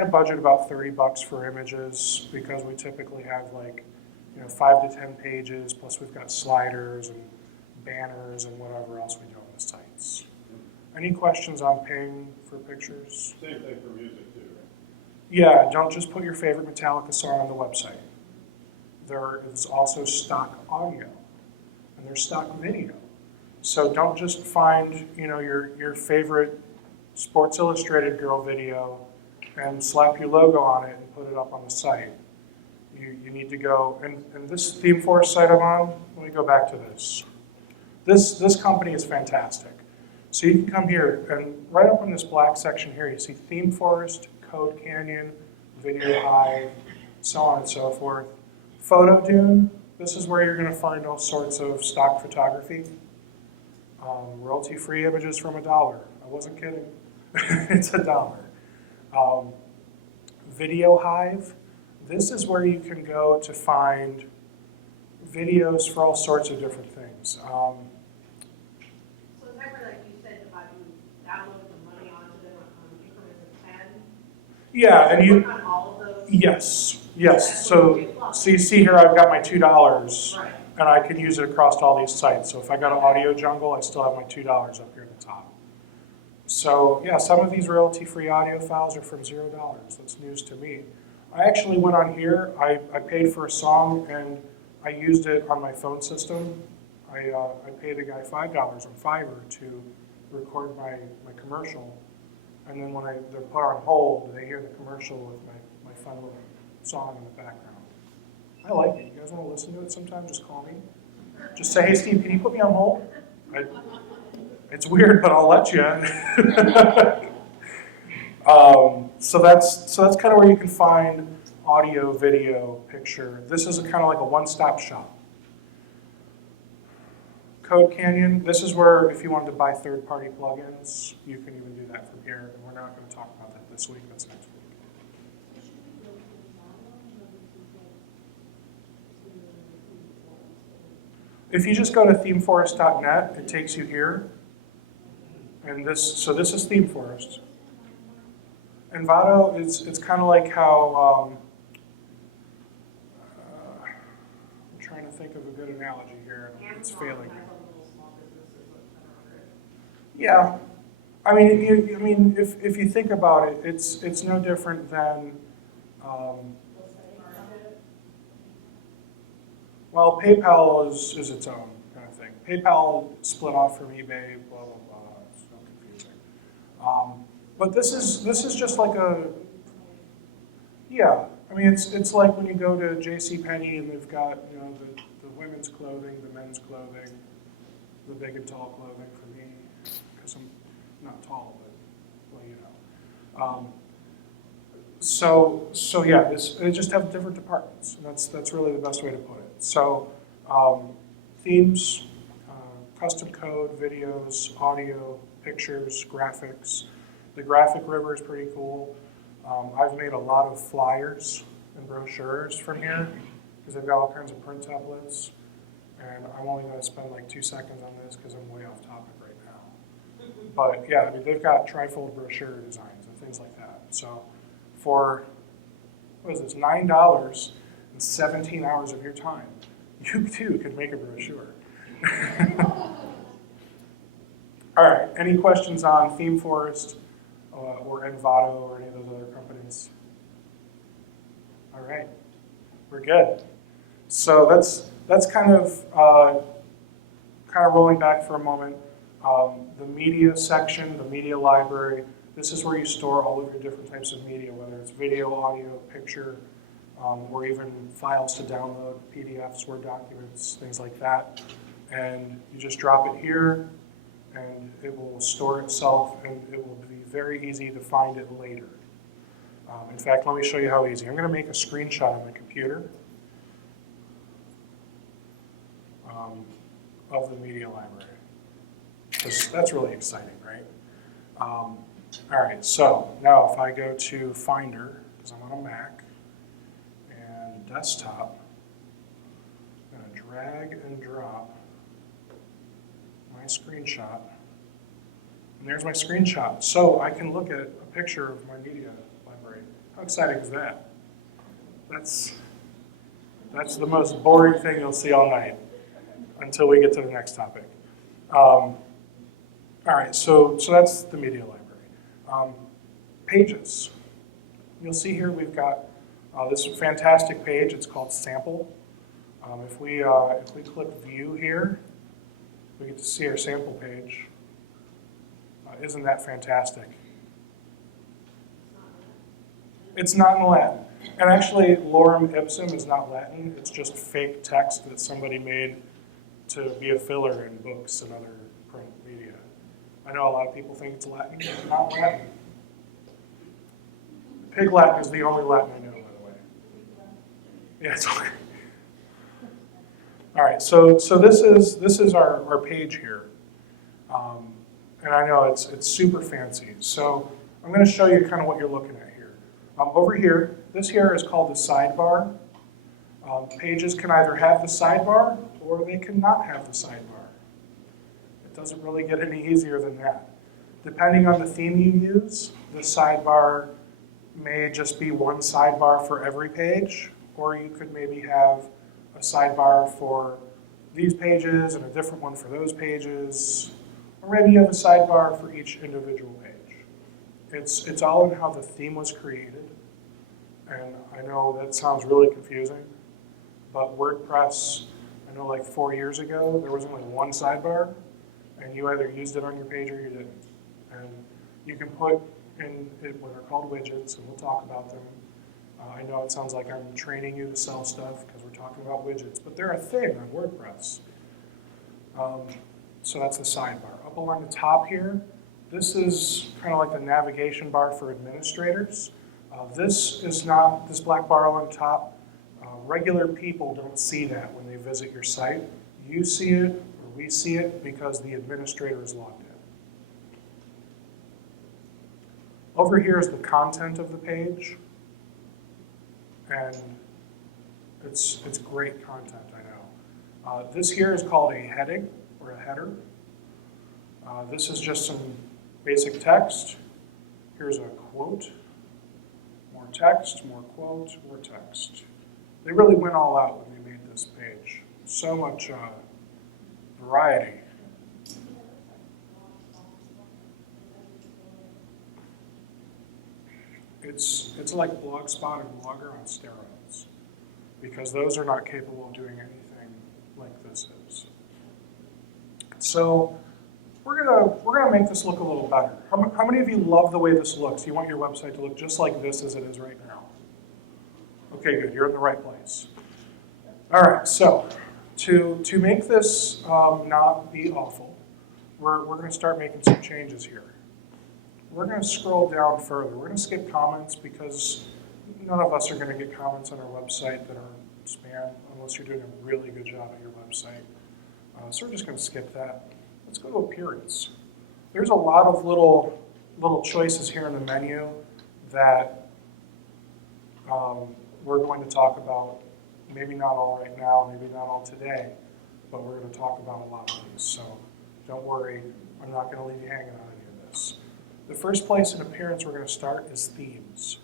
budget about $30 for images, because we typically have 5 to 10 pages, plus we've got sliders and banners and whatever else we do on the sites. Any questions on paying for pictures? Same thing for music too, right? Yeah, don't just put your favorite Metallica song on the website. There is also stock audio, and there's stock video. So don't just find your favorite Sports Illustrated girl video and slap your logo on it and put it up on the site. You need to go, and this ThemeForest site I'm on, let me go back to this. This company is fantastic. So you can come here, and right up in this black section here, you see ThemeForest, Code Canyon, Video Hive, so on and so forth. Photo Dune, this is where you're going to find all sorts of stock photography. Royalty-free images from $1. I wasn't kidding. It's $1. Video Hive, this is where you can go to find videos for all sorts of different things. So is that where, like you said, if I can download the money onto them on increments of 10? Yeah, and you, Work on all of those? yes. So you see here I've got my $2, Right. and I can use it across all these sites. So if I go to Audio Jungle, I still have my $2 up here at the top. So yeah, some of these royalty-free audio files are from $0. That's news to me. I actually went on here, I paid for a song, and I used it on my phone system. I paid a guy $5 on Fiverr to record my commercial, and then when they're put on hold, they hear the commercial with my fun little song in the background. I like it. You guys want to listen to it sometime? Just call me. Just say, hey Steve, can you put me on hold? It's weird, but I'll let you. So that's kind of where you can find audio, video, picture. This is kind of like a one-stop shop. Code Canyon, this is where if you wanted to buy third-party plugins, you can even do that from here. And we're not going to talk about that this week. That's next week. If you just go to themeforest.net, it takes you here. And this is ThemeForest. And Vado, it's kind of like how, I'm trying to think of a good analogy here, and it's failing. Yeah, I mean, if you think about it, it's no different than, well, PayPal is its own kind of thing. PayPal split off from eBay, blah blah blah. It's so confusing. But this is just like a, yeah. I mean, it's like when you go to JCPenney and they've got the women's clothing, the men's clothing, the big and tall clothing for me, because I'm not tall, but well, So yeah, they just have different departments, and that's really the best way to put it. So themes, custom code, videos, audio, pictures, graphics. The graphic river is pretty cool. I've made a lot of flyers and brochures from here because they've got all kinds of print templates. And I'm only going to spend like 2 seconds on this because I'm way off topic right now. But yeah, I mean, they've got trifold brochure designs and things like that. So for, what is this, $9 and 17 hours of your time, you too could make a brochure. All right, any questions on ThemeForest or Envato or any of those other companies? All right, we're good. So that's kind of rolling back for a moment. The media section, the media library, this is where you store all of your different types of media, whether it's video, audio, picture, or even files to download, PDFs, Word documents, things like that. And you just drop it here, and it will store itself, and it will be very easy to find it later. In fact, let me show you how easy. I'm going to make a screenshot on my computer of the media library. That's really exciting, right? All right, so now if I go to Finder, because I'm on a Mac, and desktop, I'm going to drag and drop my screenshot. And there's my screenshot. So I can look at a picture of my media library. How exciting is that? That's the most boring thing you'll see all night until we get to the next topic. All right, so that's the media library. Pages. You'll see here we've got this fantastic page. It's called Sample. If we click View here, we get to see our sample page. Isn't that fantastic? It's not in Latin. And actually, lorem ipsum is not Latin. It's just fake text that somebody made to be a filler in books and other print media. I know a lot of people think it's Latin. It's not Latin. Pig Latin is the only Latin I know, by the way. Yeah, it's okay. All right, so this is our page here. And I know it's super fancy. So I'm going to show you kind of what you're looking at here. Over here, this here is called the sidebar. Pages can either have the sidebar or they cannot have the sidebar. It doesn't really get any easier than that. Depending on the theme you use, the sidebar may just be one sidebar for every page, or you could maybe have a sidebar for these pages and a different one for those pages, or maybe you have a sidebar for each individual page. It's all in how the theme was created, and I know that sounds really confusing, but WordPress, I know like 4 years ago, there was only one sidebar, and you either used it on your page or you didn't. And you can put in what are called widgets, and we'll talk about them. I know it sounds like I'm training you to sell stuff because we're talking about widgets, but they're a thing on WordPress. So that's the sidebar. Up along the top here, this is kind of like the navigation bar for administrators. This black bar on top. Regular people don't see that when they visit your site. You see it, or we see it, because the administrator is logged in. Over here is the content of the page, and it's great content, I know. This here is called a heading, or a header. This is just some basic text. Here's a quote, more text, more quote, more text. They really went all out when they made this page. So much variety. It's like Blogspot and Blogger on steroids, because those are not capable of doing anything like this is. So we're gonna make this look a little better. How many of you love the way this looks? You want your website to look just like this as it is right now? Okay, good. You're in the right place. All right. So to make this not be awful, we're going to start making some changes here. we're going to scroll down further. We're going to skip comments because none of us are going to get comments on our website that are spam unless you're doing a really good job at your website. So we're just going to skip that. Let's go to appearance. There's a lot of little choices here in the menu that we're going to talk about. Maybe not all right now, maybe not all today, but we're going to talk about a lot of these. So don't worry, I'm not going to leave you hanging on any of this. The first place in appearance we're going to start is themes.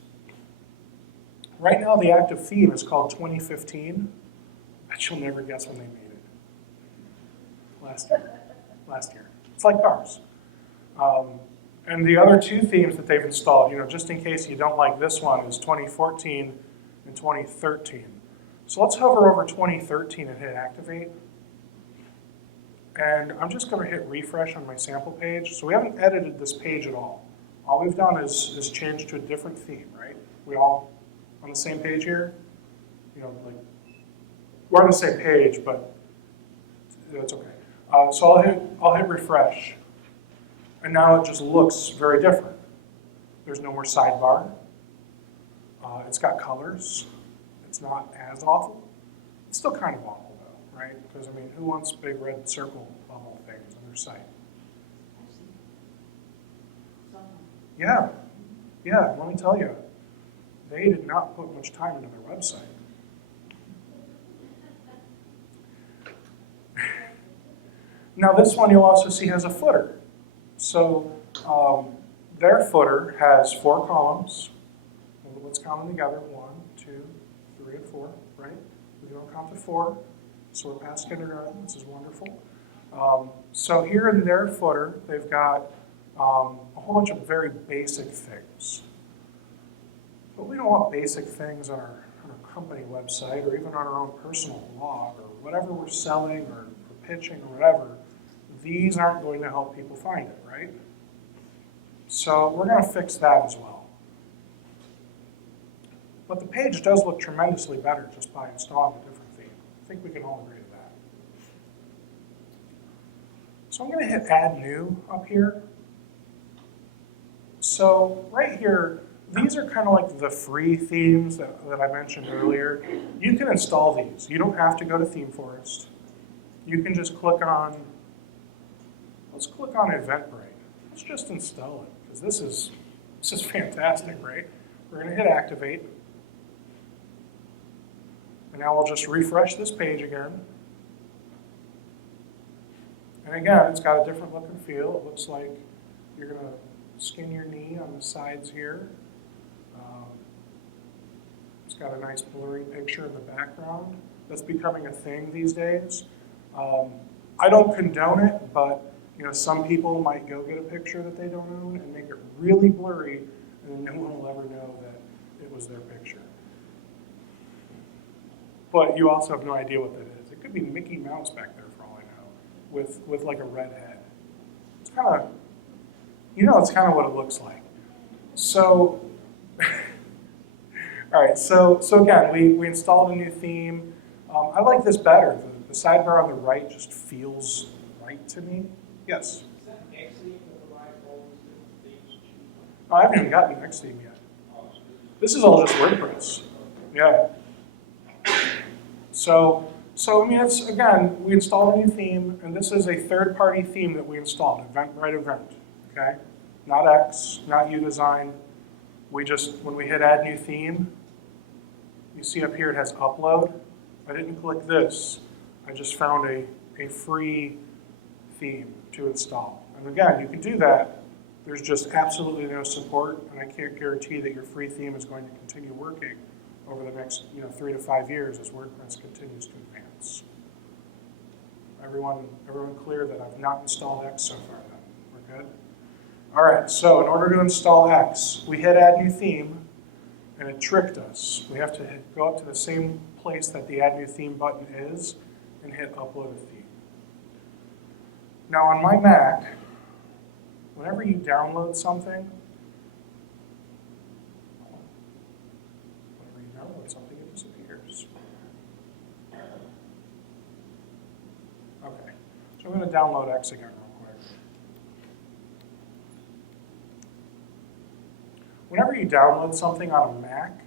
Right now, the active theme is called 2015. Bet you'll never guess when they made it. Last year. It's like cars. And the other two themes that they've installed, just in case you don't like this one, is 2014 and 2013. So let's hover over 2013 and hit activate. And I'm just going to hit refresh on my sample page. So we haven't edited this page at all. All we've done is change to a different theme, right? We all on the same page here? We're on the same page, but that's okay. So I'll hit refresh. And now it just looks very different. There's no more sidebar. It's got colors. It's not as awful. It's still kind of awful though, right? Because who wants big red circle bubble things on their site? Yeah, let me tell you, they did not put much time into their website. Now this one you'll also see has a footer. So their footer has 4 columns. Let's count them together. 1, 2, 3, and 4, right? We don't count to 4, so we're past kindergarten. This is wonderful. So here in their footer, they've got a whole bunch of very basic things. But we don't want basic things on our company website or even on our own personal blog or whatever we're selling or pitching or whatever. These aren't going to help people find it, right? So we're going to fix that as well. But the page does look tremendously better just by installing a different theme. I think we can all agree to that. So I'm going to hit Add New up here. So right here, these are kind of like the free themes that I mentioned earlier. You can install these. You don't have to go to ThemeForest. You can just click on, let's click on Eventbrite. Let's just install it, because this is fantastic, right? We're going to hit Activate. And now we'll just refresh this page again. And again, it's got a different look and feel. It looks like you're going to skin your knee on the sides here. It's got a nice blurry picture in the background. That's becoming a thing these days. I don't condone it, but some people might go get a picture that they don't own and make it really blurry, and then no one will ever know that it was their picture. But you also have no idea what that is. It could be Mickey Mouse back there for all I know, with like a red head. It's kind of, it's kind of what it looks like. So, all right, so again, we installed a new theme. I like this better. The sidebar on the right just feels right to me. Yes? Is that X-theme that provides all these different themes? I haven't even gotten an X theme yet. This is all just WordPress. Yeah. So it's, again, we installed a new theme, and this is a third-party theme that we installed, Eventbrite Event, okay? Not X, not UDesign. When we hit Add New Theme, you see up here it has Upload. I didn't click this. I just found a free theme to install. And again, you can do that. There's just absolutely no support, and I can't guarantee that your free theme is going to continue working over the next 3 to 5 years as WordPress continues to advance. Everyone clear that I've not installed X so far then? We're good? All right, so in order to install X, we hit Add New Theme, and it tricked us. We have to go up to the same place that the Add New Theme button is and hit Upload a Theme. Now on my Mac, whenever you download something, it disappears. Okay, so I'm going to download X again real quick. whenever you download something on a Mac,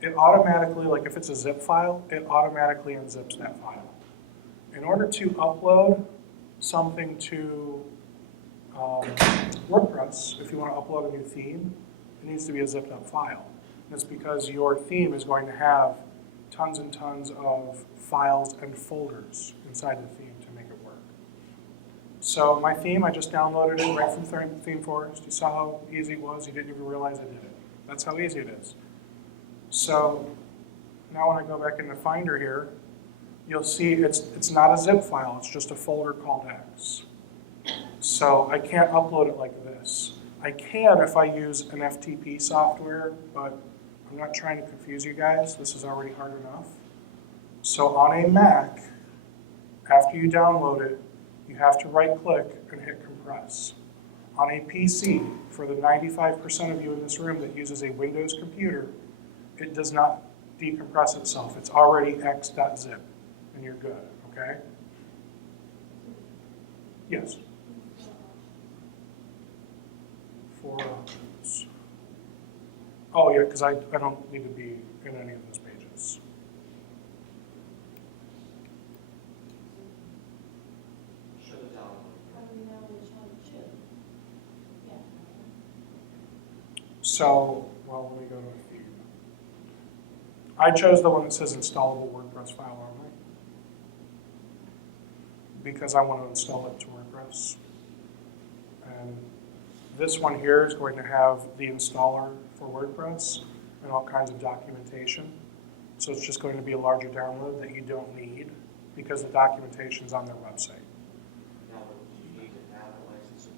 it automatically, like if it's a zip file, it automatically unzips that file. In order to upload something to WordPress, if you want to upload a new theme, it needs to be a zipped up file. And it's because your theme is going to have tons and tons of files and folders inside the theme to make it work. So my theme, I just downloaded it right from ThemeForest. You saw how easy it was. You didn't even realize I did it. That's how easy it is. So now when I go back into Finder here, you'll see it's not a zip file. It's just a folder called X. So I can't upload it like this. I can if I use an FTP software, but I'm not trying to confuse you guys. This is already hard enough. So on a Mac, after you download it, you have to right-click and hit compress. On a PC, for the 95% of you in this room that uses a Windows computer, it does not decompress itself. It's already x.zip, and you're good, okay? Yes? 4 options. Oh, yeah, because I don't need to be in any of those pages. Shut it down. How do we know which one to choose? Yeah. So, well, let me go to a feed. I chose the one that says installable WordPress file only because I want to install it to WordPress. And this one here is going to have the installer for WordPress and all kinds of documentation. So it's just going to be a larger download that you don't need because the documentation is on their website. Now, do you need to have a license?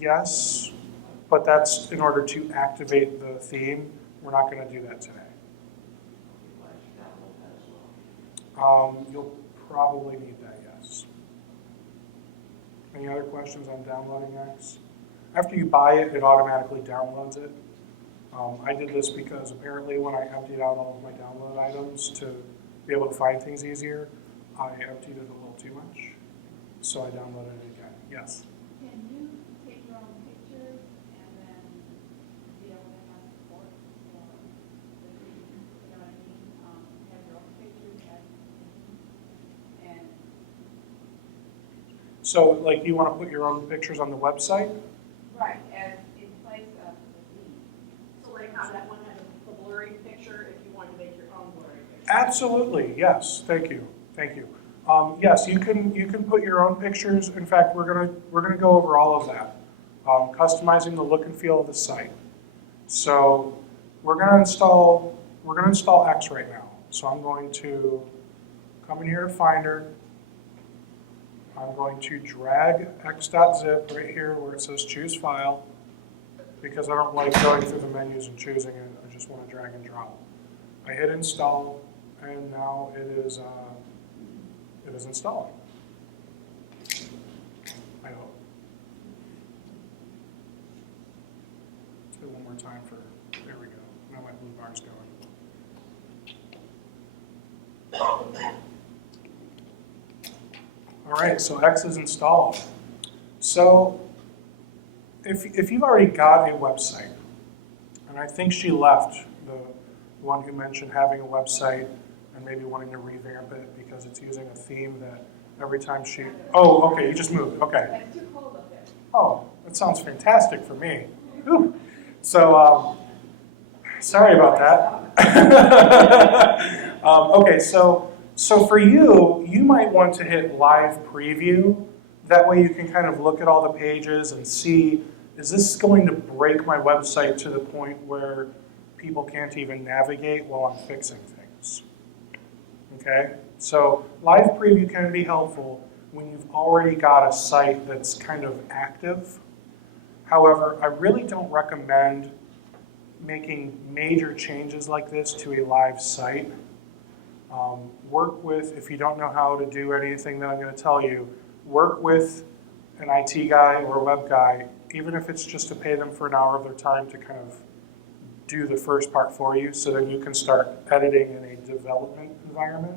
Yes, but that's in order to activate the theme. We're not going to do that today. You'll probably need that, yes. Any other questions on downloading X? After you buy it, it automatically downloads it. I did this because apparently when I emptied out all of my download items to be able to find things easier, I emptied it a little too much. So I downloaded it again. Yes? Can you take your own pictures and then be able to have support for the theme, you know what I mean? Have your own pictures and So, like, you want to put your own pictures on the website? right, as in place of the theme. So like how that one had the blurry picture, if you want to make your own blurry picture. Absolutely, yes. Thank you. Thank you. Yes, you can put your own pictures. In fact, we're gonna go over all of that. Customizing the look and feel of the site. So we're gonna install X right now. So I'm going to come in here to Finder. I'm going to drag x.zip right here where it says choose file because I don't like going through the menus and choosing it. I just want to drag and drop. I hit install and now it is installing. I hope. Let's do it one more time there we go. Now my blue bar's going. All right, so X is installed. So if you've already got a website, and I think she left, the one who mentioned having a website and maybe wanting to revamp it because it's using a theme that every time she, oh, okay, you just moved, okay. It's too cold up there. Oh, that sounds fantastic for me. Whew. So, sorry about that. Okay, so for you, you might want to hit live preview. That way you can kind of look at all the pages and see, is this going to break my website to the point where people can't even navigate while I'm fixing things? Okay, so live preview can be helpful when you've already got a site that's kind of active. However, I really don't recommend making major changes like this to a live site. Work with, if you don't know how to do anything that I'm going to tell you, work with an IT guy or a web guy, even if it's just to pay them for an hour of their time to kind of do the first part for you so then you can start editing in a development environment.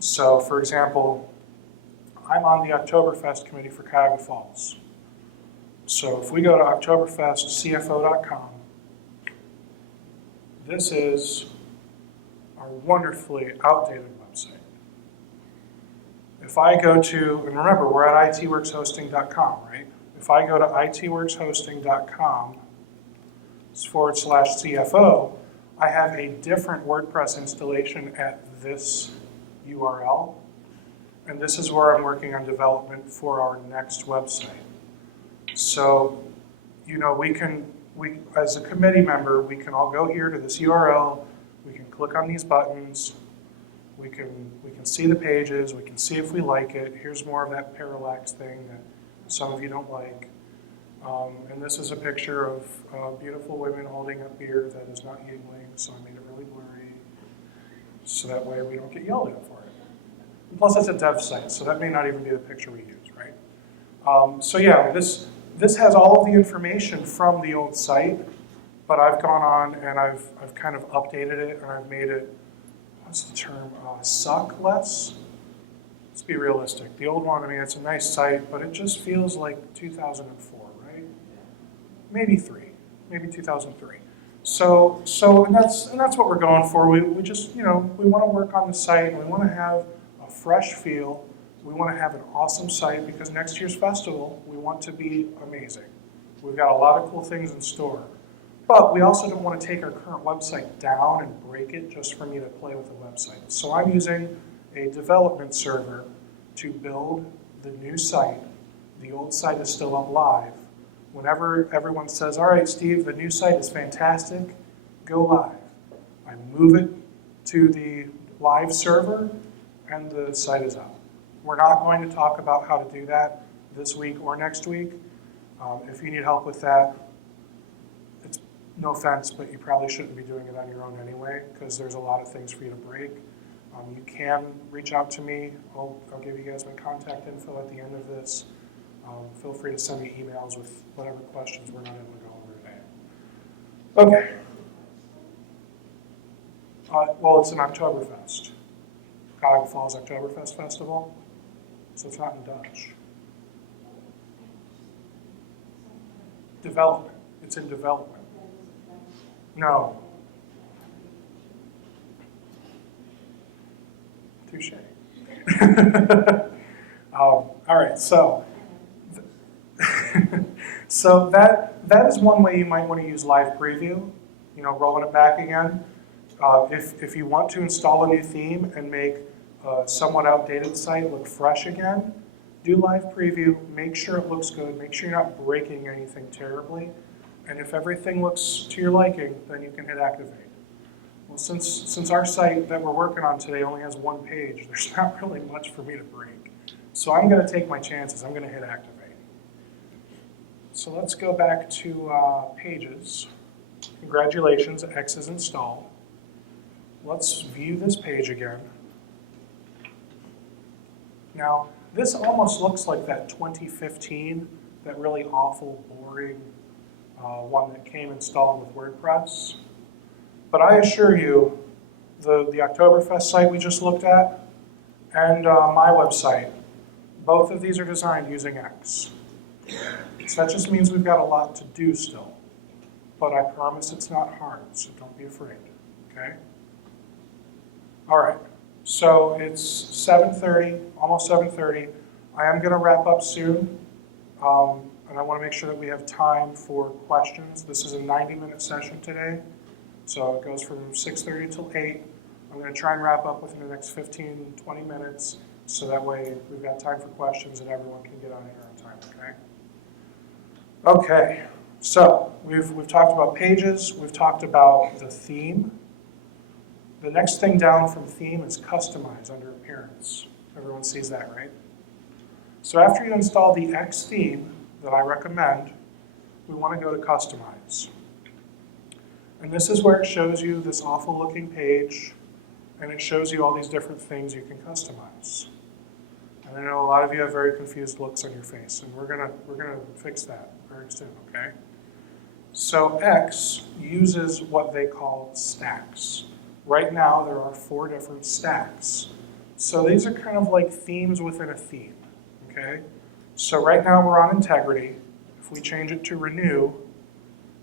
So, for example, I'm on the Oktoberfest committee for Cuyahoga Falls. So if we go to oktoberfestcfo.com, this is our wonderfully outdated website. If I go to, and remember, we're at ITworkshosting.com, right? If I go to ITworkshosting.com/CFO, I have a different WordPress installation at this URL. And this is where I'm working on development for our next website. So, you know, we as a committee member, we can all go here to this URL, we can click on these buttons, we can see the pages, we can see if we like it. Here's more of that parallax thing that some of you don't like. And this is a picture of beautiful women holding a beer that is not Yingling, so I made it really blurry, so that way we don't get yelled at for it. And plus, it's a dev site, so that may not even be the picture we use, right? So yeah, this has all of the information from the old site, but I've gone on and I've kind of updated it and I've made it, what's the term, suck less? Let's be realistic. The old one, I mean, it's a nice site, but it just feels like 2004, right? Maybe 2003. So and that's what we're going for. We just, you know, we want to work on the site and we want to have a fresh feel. We want to have an awesome site because next year's festival, we want to be amazing. We've got a lot of cool things in store. But we also don't want to take our current website down and break it just for me to play with the website. So I'm using a development server to build the new site. The old site is still up live. Whenever everyone says, all right, Steve, the new site is fantastic, go live. I move it to the live server and the site is up. We're not going to talk about how to do that this week or next week. If you need help with that, it's no offense, but you probably shouldn't be doing it on your own anyway, because there's a lot of things for you to break. You can reach out to me. I'll give you guys my contact info at the end of this. Feel free to send me emails with whatever questions we're not able to go over today. Okay. Well, it's an Oktoberfest. Cuyahoga Falls Oktoberfest Festival. So it's not in Dutch. Development. It's in development. No. Touche. All right, so so that is one way you might want to use live preview. You know, rolling it back again. If you want to install a new theme and make a somewhat outdated site look fresh again, do live preview, make sure it looks good, make sure you're not breaking anything terribly, and if everything looks to your liking, then you can hit activate. Well, since our site that we're working on today only has one page, there's not really much for me to break. So I'm going to take my chances. I'm going to hit activate. So let's go back to pages. Congratulations, X is installed. Let's view this page again. Now, this almost looks like that 2015, that really awful, boring one that came installed with WordPress. But I assure you, the Oktoberfest site we just looked at and my website, both of these are designed using X. So that just means we've got a lot to do still. But I promise it's not hard, so don't be afraid, okay? All right, so it's 7:30, almost 7:30. I am gonna wrap up soon, and I wanna make sure that we have time for questions. This is a 90-minute session today, so it goes from 6:30 till 8. I'm gonna try and wrap up within the next 15, 20 minutes, so that way we've got time for questions and everyone can get on here on time, okay? Okay, so we've talked about pages, we've talked about the theme. The next thing down from theme is customize under appearance. Everyone sees that, right? So after you install the X theme that I recommend, we want to go to customize. And this is where it shows you this awful looking page, and it shows you all these different things you can customize. And I know a lot of you have very confused looks on your face, and we're gonna fix that very soon, okay? So X uses what they call stacks. Right now, there are 4 different stacks. So these are kind of like themes within a theme, okay? So right now, we're on integrity. If we change it to renew,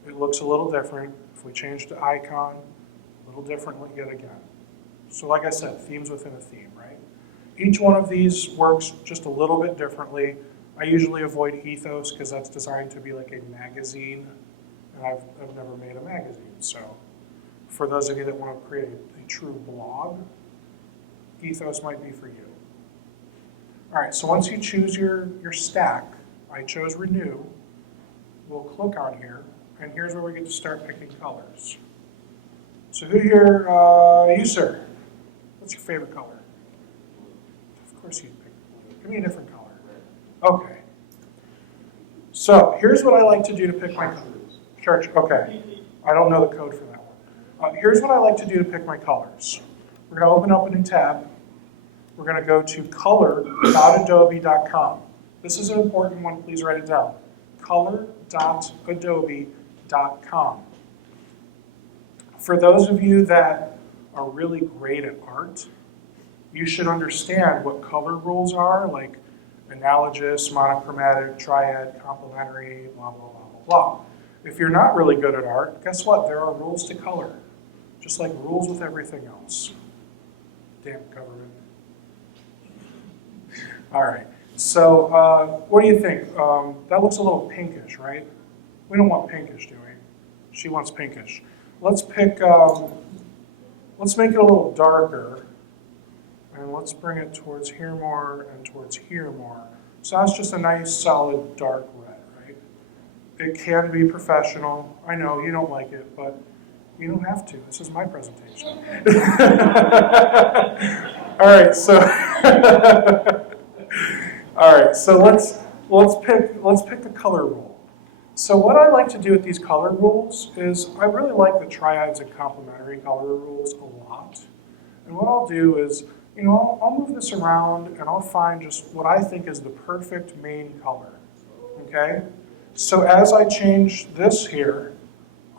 it looks a little different. If we change to icon, a little different yet again. So like I said, themes within a theme, right? Each one of these works just a little bit differently. I usually avoid ethos because that's designed to be like a magazine, and I've never made a magazine. So for those of you that want to create a true blog, ethos might be for you. All right, so once you choose your stack, I chose renew, we'll click on here, and here's where we get to start picking colors. So who here, you sir, what's your favorite color? Of course you'd pick blue. Give me a different color. Okay. So here's what I like to do to pick my colors. Church, okay. I don't know the code for that one. Here's what I like to do to pick my colors. We're going to open up a new tab. We're going to go to color.adobe.com. This is an important one. Please write it down. color.adobe.com. For those of you that are really great at art, you should understand what color rules are, like analogous, monochromatic, triad, complementary, blah, blah, blah, blah, blah. If you're not really good at art, guess what? There are rules to color, just like rules with everything else. Damn government. All right, so what do you think? That looks a little pinkish, right? We don't want pinkish, do we? She wants pinkish. Let's pick, let's make it a little darker. And let's bring it towards here more and towards here more. So that's just a nice solid dark red, right? It can be professional. I know you don't like it, but you don't have to. This is my presentation. All right, so let's pick the color rule. So what I like to do with these color rules is I really like the triads and complementary color rules a lot. And what I'll do is, I'll move this around and I'll find just what I think is the perfect main color, okay? So as I change this here,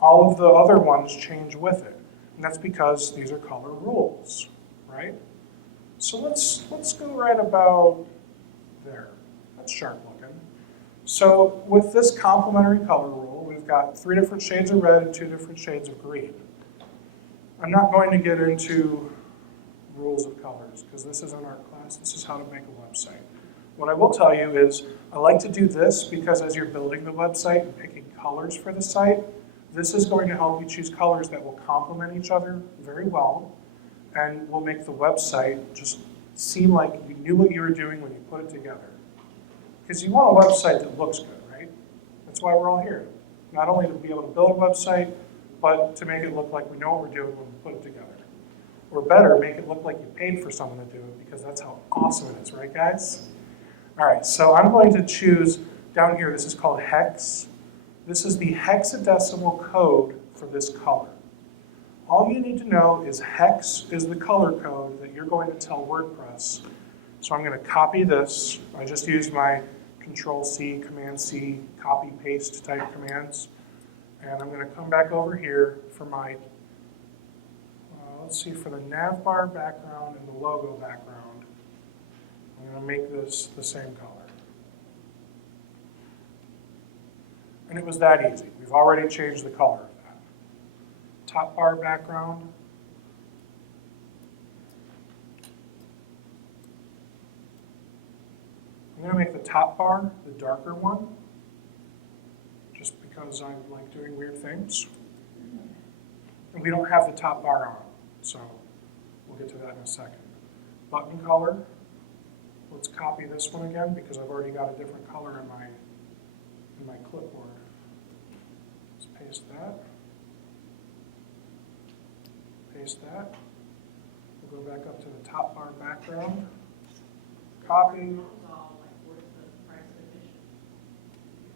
all of the other ones change with it. And that's because these are color rules, right? So let's go right about there. That's sharp looking. So with this complementary color rule, we've got 3 different shades of red and 2 different shades of green. I'm not going to get into rules of colors, because this is in our class. This is how to make a website. What I will tell you is I like to do this because as you're building the website and picking colors for the site, this is going to help you choose colors that will complement each other very well and will make the website just seem like you knew what you were doing when you put it together. Because you want a website that looks good, right? That's why we're all here. Not only to be able to build a website, but to make it look like we know what we're doing when we put it together. Or better, make it look like you paid for someone to do it, because that's how awesome it is, right guys? All right, so I'm going to choose down here, this is called hex. This is the hexadecimal code for this color. All you need to know is hex is the color code that you're going to tell WordPress. So I'm going to copy this. I just used my Control-C, Command-C, copy-paste type commands. And I'm going to come back over here for my let's see, for the nav bar background and the logo background, I'm going to make this the same color. And it was that easy. We've already changed the color of that. Top bar background. I'm going to make the top bar the darker one, just because I like doing weird things. And we don't have the top bar on. So we'll get to that in a second. Button color. Let's copy this one again because I've already got a different color in my clipboard. Let's paste that. Paste that. We'll go back up to the top bar background. Copy.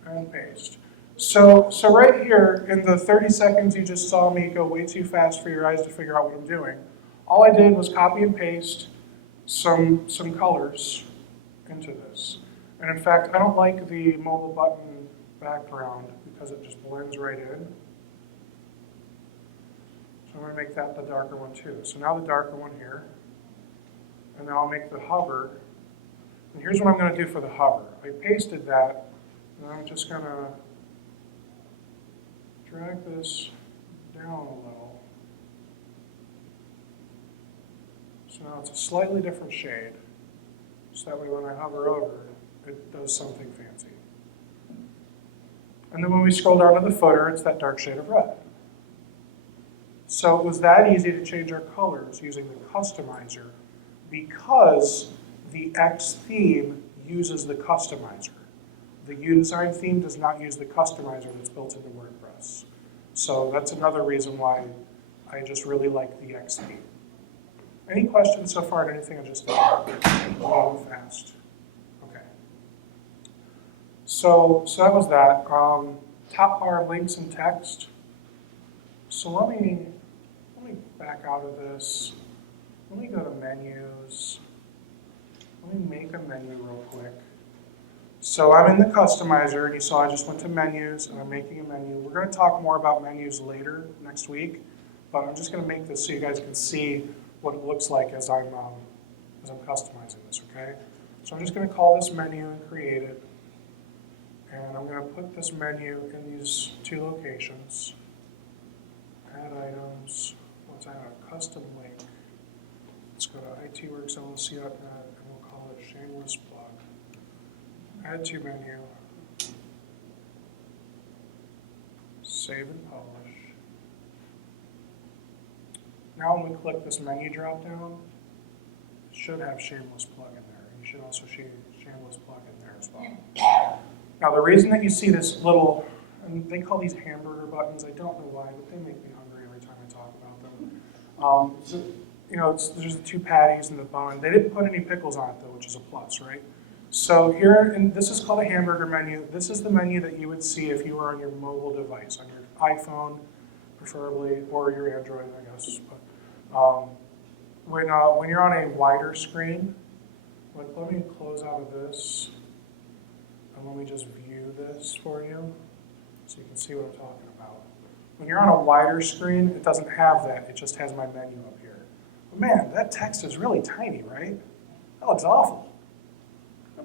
And paste. So right here, in the 30 seconds you just saw me go way too fast for your eyes to figure out what I'm doing, all I did was copy and paste some colors into this. And in fact, I don't like the mobile button background because it just blends right in. So I'm going to make that the darker one too. So now the darker one here. And now I'll make the hover. And here's what I'm going to do for the hover. I pasted that, and I'm just going to drag this down a little. So now it's a slightly different shade, so that way when I hover over it, it does something fancy. And then when we scroll down to the footer, it's that dark shade of red. So it was that easy to change our colors using the customizer because the X theme uses the customizer. The Udesign theme does not use the customizer that's built into WordPress. So that's another reason why I just really like the X theme. Any questions so far on anything I just did? Go fast. Okay. So that was that. Top bar links and text. So let me back out of this. Let me go to menus. Let me make a menu real quick. So I'm in the customizer, and you saw I just went to menus, and I'm making a menu. We're going to talk more about menus later next week, but I'm just going to make this so you guys can see what it looks like as I'm customizing this, okay? So I'm just going to call this menu and create it, and I'm going to put this menu in these two locations. Add items. Let's add a custom link. Let's go to ITworks.lc.net, and we'll call it shameless plug. Add to menu. Save and publish. Now when we click this menu drop down, it should have shameless plug in there. You should also see shameless plug in there as well. Now the reason that you see this little, and they call these hamburger buttons, I don't know why, but they make me hungry every time I talk about them. There's the two patties and the bun. They didn't put any pickles on it though, which is a plus, right? So here, and this is called a hamburger menu. This is the menu that you would see if you were on your mobile device, on your iPhone, preferably, or your Android, I guess. But when you're on a wider screen, let me close out of this, and let me just view this for you, so you can see what I'm talking about. When you're on a wider screen, it doesn't have that. It just has my menu up here. But man, that text is really tiny, right? That looks awful.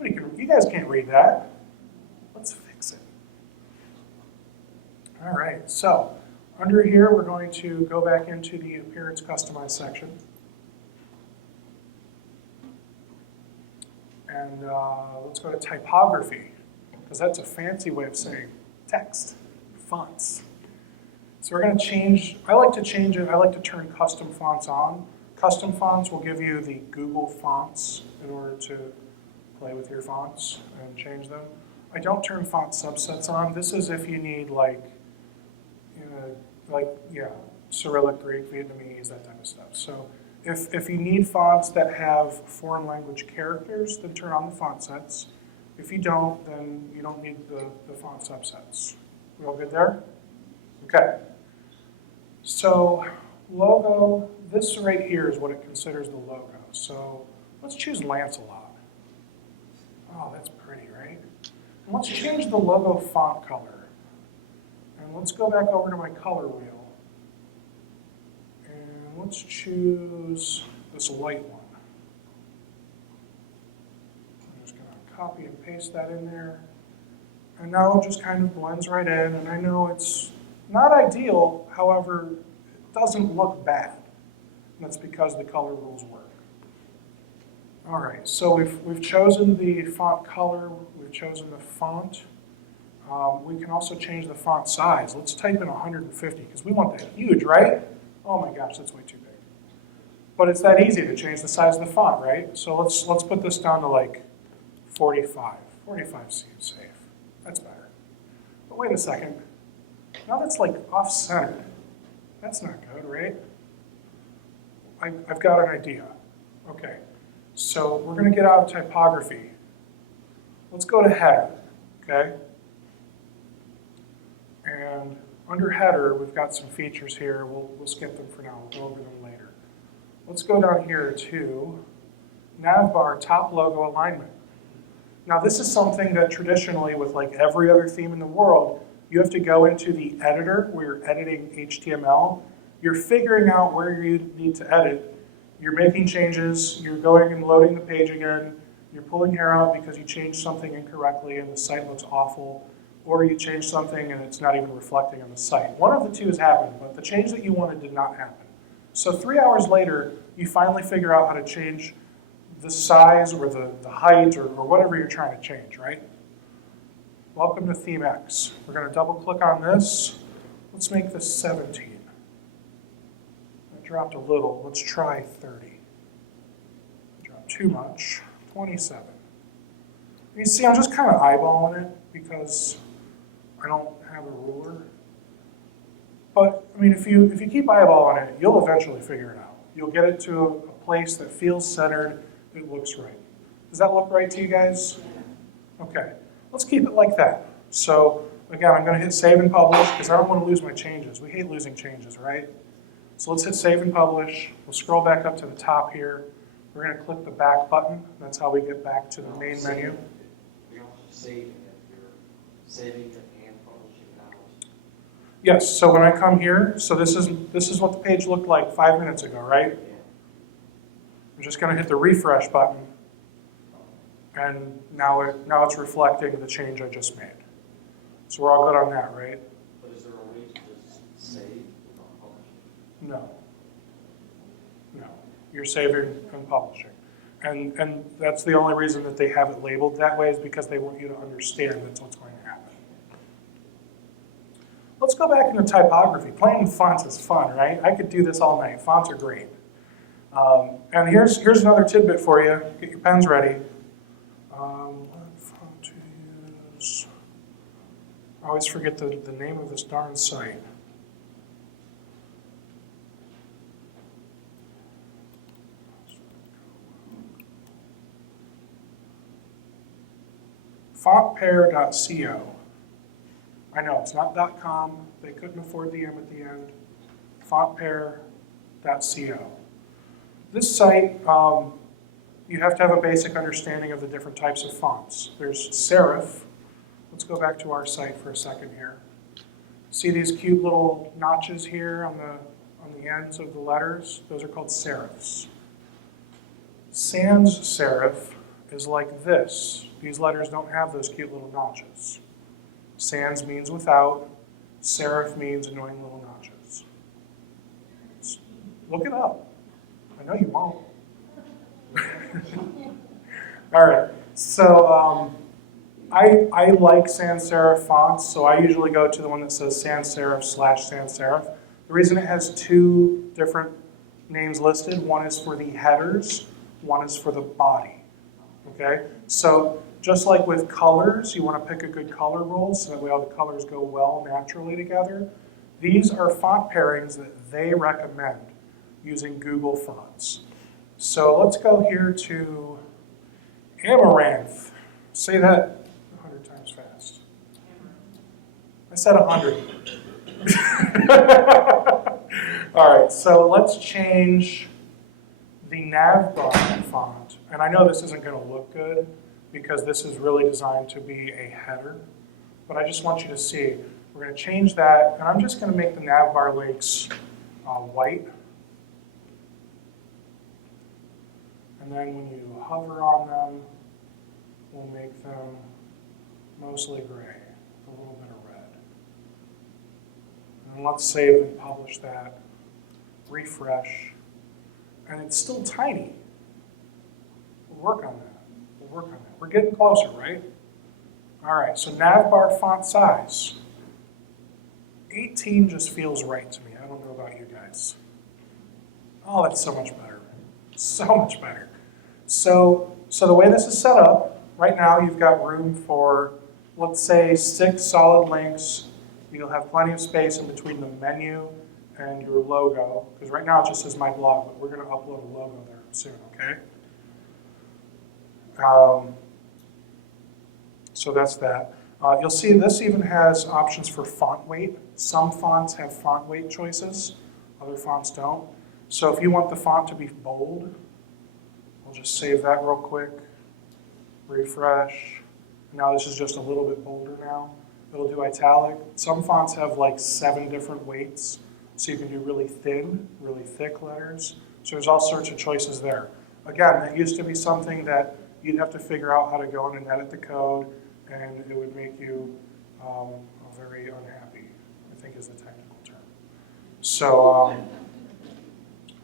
You guys can't read that. Let's fix it. All right, so under here, we're going to go back into the Appearance Customized section. And let's go to typography, because that's a fancy way of saying text, fonts. So we're going to change, I like to change it, I like to turn custom fonts on. Custom fonts will give you the Google fonts in order to play with your fonts and change them. I don't turn font subsets on. This is if you need Cyrillic, Greek, Vietnamese, that type of stuff. So if you need fonts that have foreign language characters, then turn on the font sets. If you don't, then you don't need the font subsets. We all good there? Okay. So logo, this right here is what it considers the logo. So let's choose Lancelot. Oh, that's pretty, right? And let's change the logo font color. And let's go back over to my color wheel. And let's choose this light one. I'm just going to copy and paste that in there. And now it just kind of blends right in. And I know it's not ideal, however, it doesn't look bad. And that's because the color rules work. All right, so we've chosen the font color, we've chosen the font. We can also change the font size. Let's type in 150 because we want that huge, right? Oh my gosh, that's way too big. But it's that easy to change the size of the font, right? So let's put this down to like 45. 45 seems safe. That's better. But wait a second. Now that's like off-center. That's not good, right? I've got an idea. Okay. So we're going to get out of typography. Let's go to header, okay? And under header, we've got some features here. We'll skip them for now. We'll go over them later. Let's go down here to navbar top logo alignment. Now this is something that traditionally, with like every other theme in the world, you have to go into the editor where you're editing HTML. You're figuring out where you need to edit. You're making changes, you're going and loading the page again, you're pulling hair out because you changed something incorrectly and the site looks awful. or you change something and it's not even reflecting on the site. One of the two has happened, but the change that you wanted did not happen. So 3 hours later, you finally figure out how to change the size or the height or whatever you're trying to change, right? Welcome to Theme X. We're going to double click on this. Let's make this 17. It dropped a little. Let's try 30. It dropped too much. 27. You see, I'm just kind of eyeballing it because I don't have a ruler. But, I mean, if you keep eyeballing it, you'll eventually figure it out. You'll get it to a place that feels centered, it looks right. Does that look right to you guys? Okay, let's keep it like that. So, again, I'm going to hit save and publish because I don't want to lose my changes. We hate losing changes, right? So let's hit save and publish. We'll scroll back up to the top here. We're going to click the back button. That's how we get back to the main menu. You're also saving it, you're saving it and publishing it out. Yes, so when I come here, so this is what the page looked like 5 minutes ago, right? Yeah. I'm just going to hit the refresh button, and now it's reflecting the change I just made. So we're all good on that, right? But is there a way to just save without publishing? No. No. You're saving and publishing. And that's the only reason that they have it labeled that way is because they want you to understand that's what's going to happen. Let's go back into typography. Playing with fonts is fun, right? I could do this all night. Fonts are great. And here's another tidbit for you. Get your pens ready. What font to use? I always forget the name of this darn site. Fontpair.co. I know, it's not .com. They couldn't afford the M at the end. Fontpair.co. This site, you have to have a basic understanding of the different types of fonts. There's serif. Let's go back to our site for a second here. See these cute little notches here on the ends of the letters? Those are called serifs. Sans serif is like this. These letters don't have those cute little notches. Sans means without. Serif means annoying little notches. Look it up. I know you won't. All right. So I like sans serif fonts, so I usually go to the one that says sans serif/sans serif. The reason it has two different names listed, one is for the headers, one is for the body. Okay? So just like with colors, you want to pick a good color rule so that way all the colors go well naturally together. These are font pairings that they recommend using Google Fonts. So let's go here to Amaranth. Say that 100 times fast. I said 100. All right, so let's change the navbar font. And I know this isn't going to look good because this is really designed to be a header. But I just want you to see. We're going to change that, and I'm just going to make the navbar links white. And then when you hover on them, we'll make them mostly gray, with a little bit of red. And let's save and publish that. Refresh. And it's still tiny. We'll work on that. We'll work on that. We're getting closer, right? All right, so navbar font size. 18 just feels right to me. I don't know about you guys. Oh, that's so much better. So much better. So the way this is set up, right now you've got room for, let's say, 6 solid links. You'll have plenty of space in between the menu and your logo, because right now it just says my blog, but we're going to upload a logo there soon, okay? So that's that. You'll see this even has options for font weight. Some fonts have font weight choices, other fonts don't. So if you want the font to be bold, we'll just save that real quick, refresh. Now this is just a little bit bolder now. It'll do italic. Some fonts have like 7 different weights, so you can do really thin, really thick letters. So there's all sorts of choices there. Again, that used to be something that you'd have to figure out how to go in and edit the code, and it would make you very unhappy, I think is the technical term. So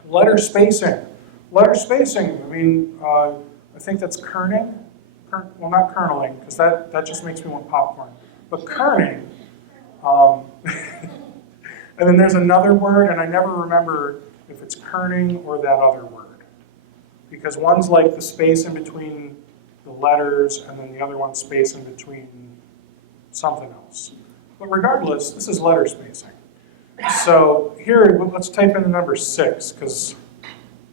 letter spacing. Letter spacing, I mean, I think that's kerning. Well, not kerneling, because that just makes me want popcorn. But kerning, and then there's another word, and I never remember if it's kerning or that other word. Because one's like the space in between the letters, and then the other one's space in between something else. But regardless, this is letter spacing. So here, let's type in the number 6, because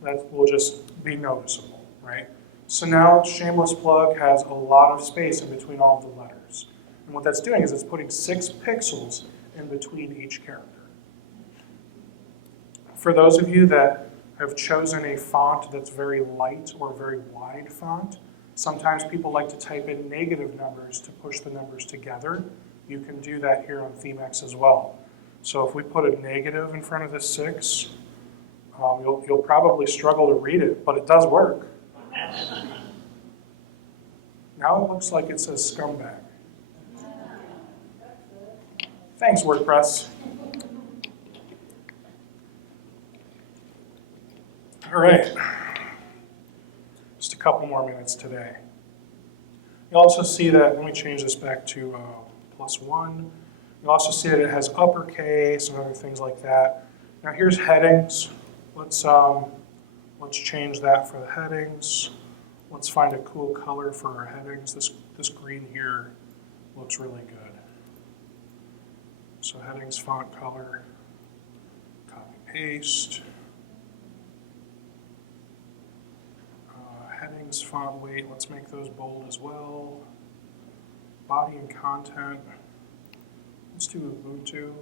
that will just be noticeable, right? So now Shameless Plug has a lot of space in between all of the letters. And what that's doing is it's putting 6 pixels in between each character. For those of you that have chosen a font that's very light or very wide font, sometimes people like to type in negative numbers to push the numbers together. You can do that here on ThemeX as well. So if we put a negative in front of the 6, you'll probably struggle to read it, but it does work. Now it looks like it says scumbag. Thanks, WordPress. All right. Just a couple more minutes today. You'll also see that, let me change this back to +1. You'll also see that it has uppercase and other things like that. Now here's headings. Let's change that for the headings. Let's find a cool color for our headings. This green here looks really good. So headings, font color, copy, paste. Headings, font weight, let's make those bold as well. Body and content, let's do Ubuntu.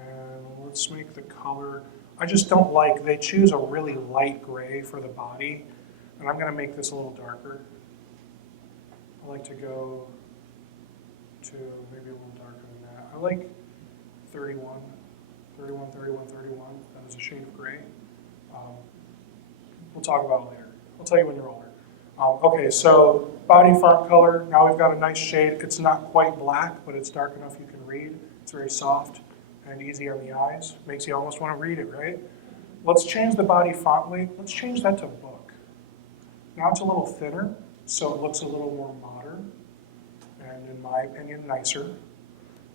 And let's make the color, I just don't like, they choose a really light gray for the body, and I'm gonna make this a little darker. I like to go to maybe a little darker than that. I like 31, that is a shade of gray. We'll talk about it later. I'll tell you when you're older. Okay, so body font color, now we've got a nice shade. It's not quite black, but it's dark enough you can read. It's very soft and easy on the eyes. Makes you almost want to read it, right? Let's change the body font weight. Let's change that to book. Now it's a little thinner, so it looks a little more modern and, in my opinion, nicer.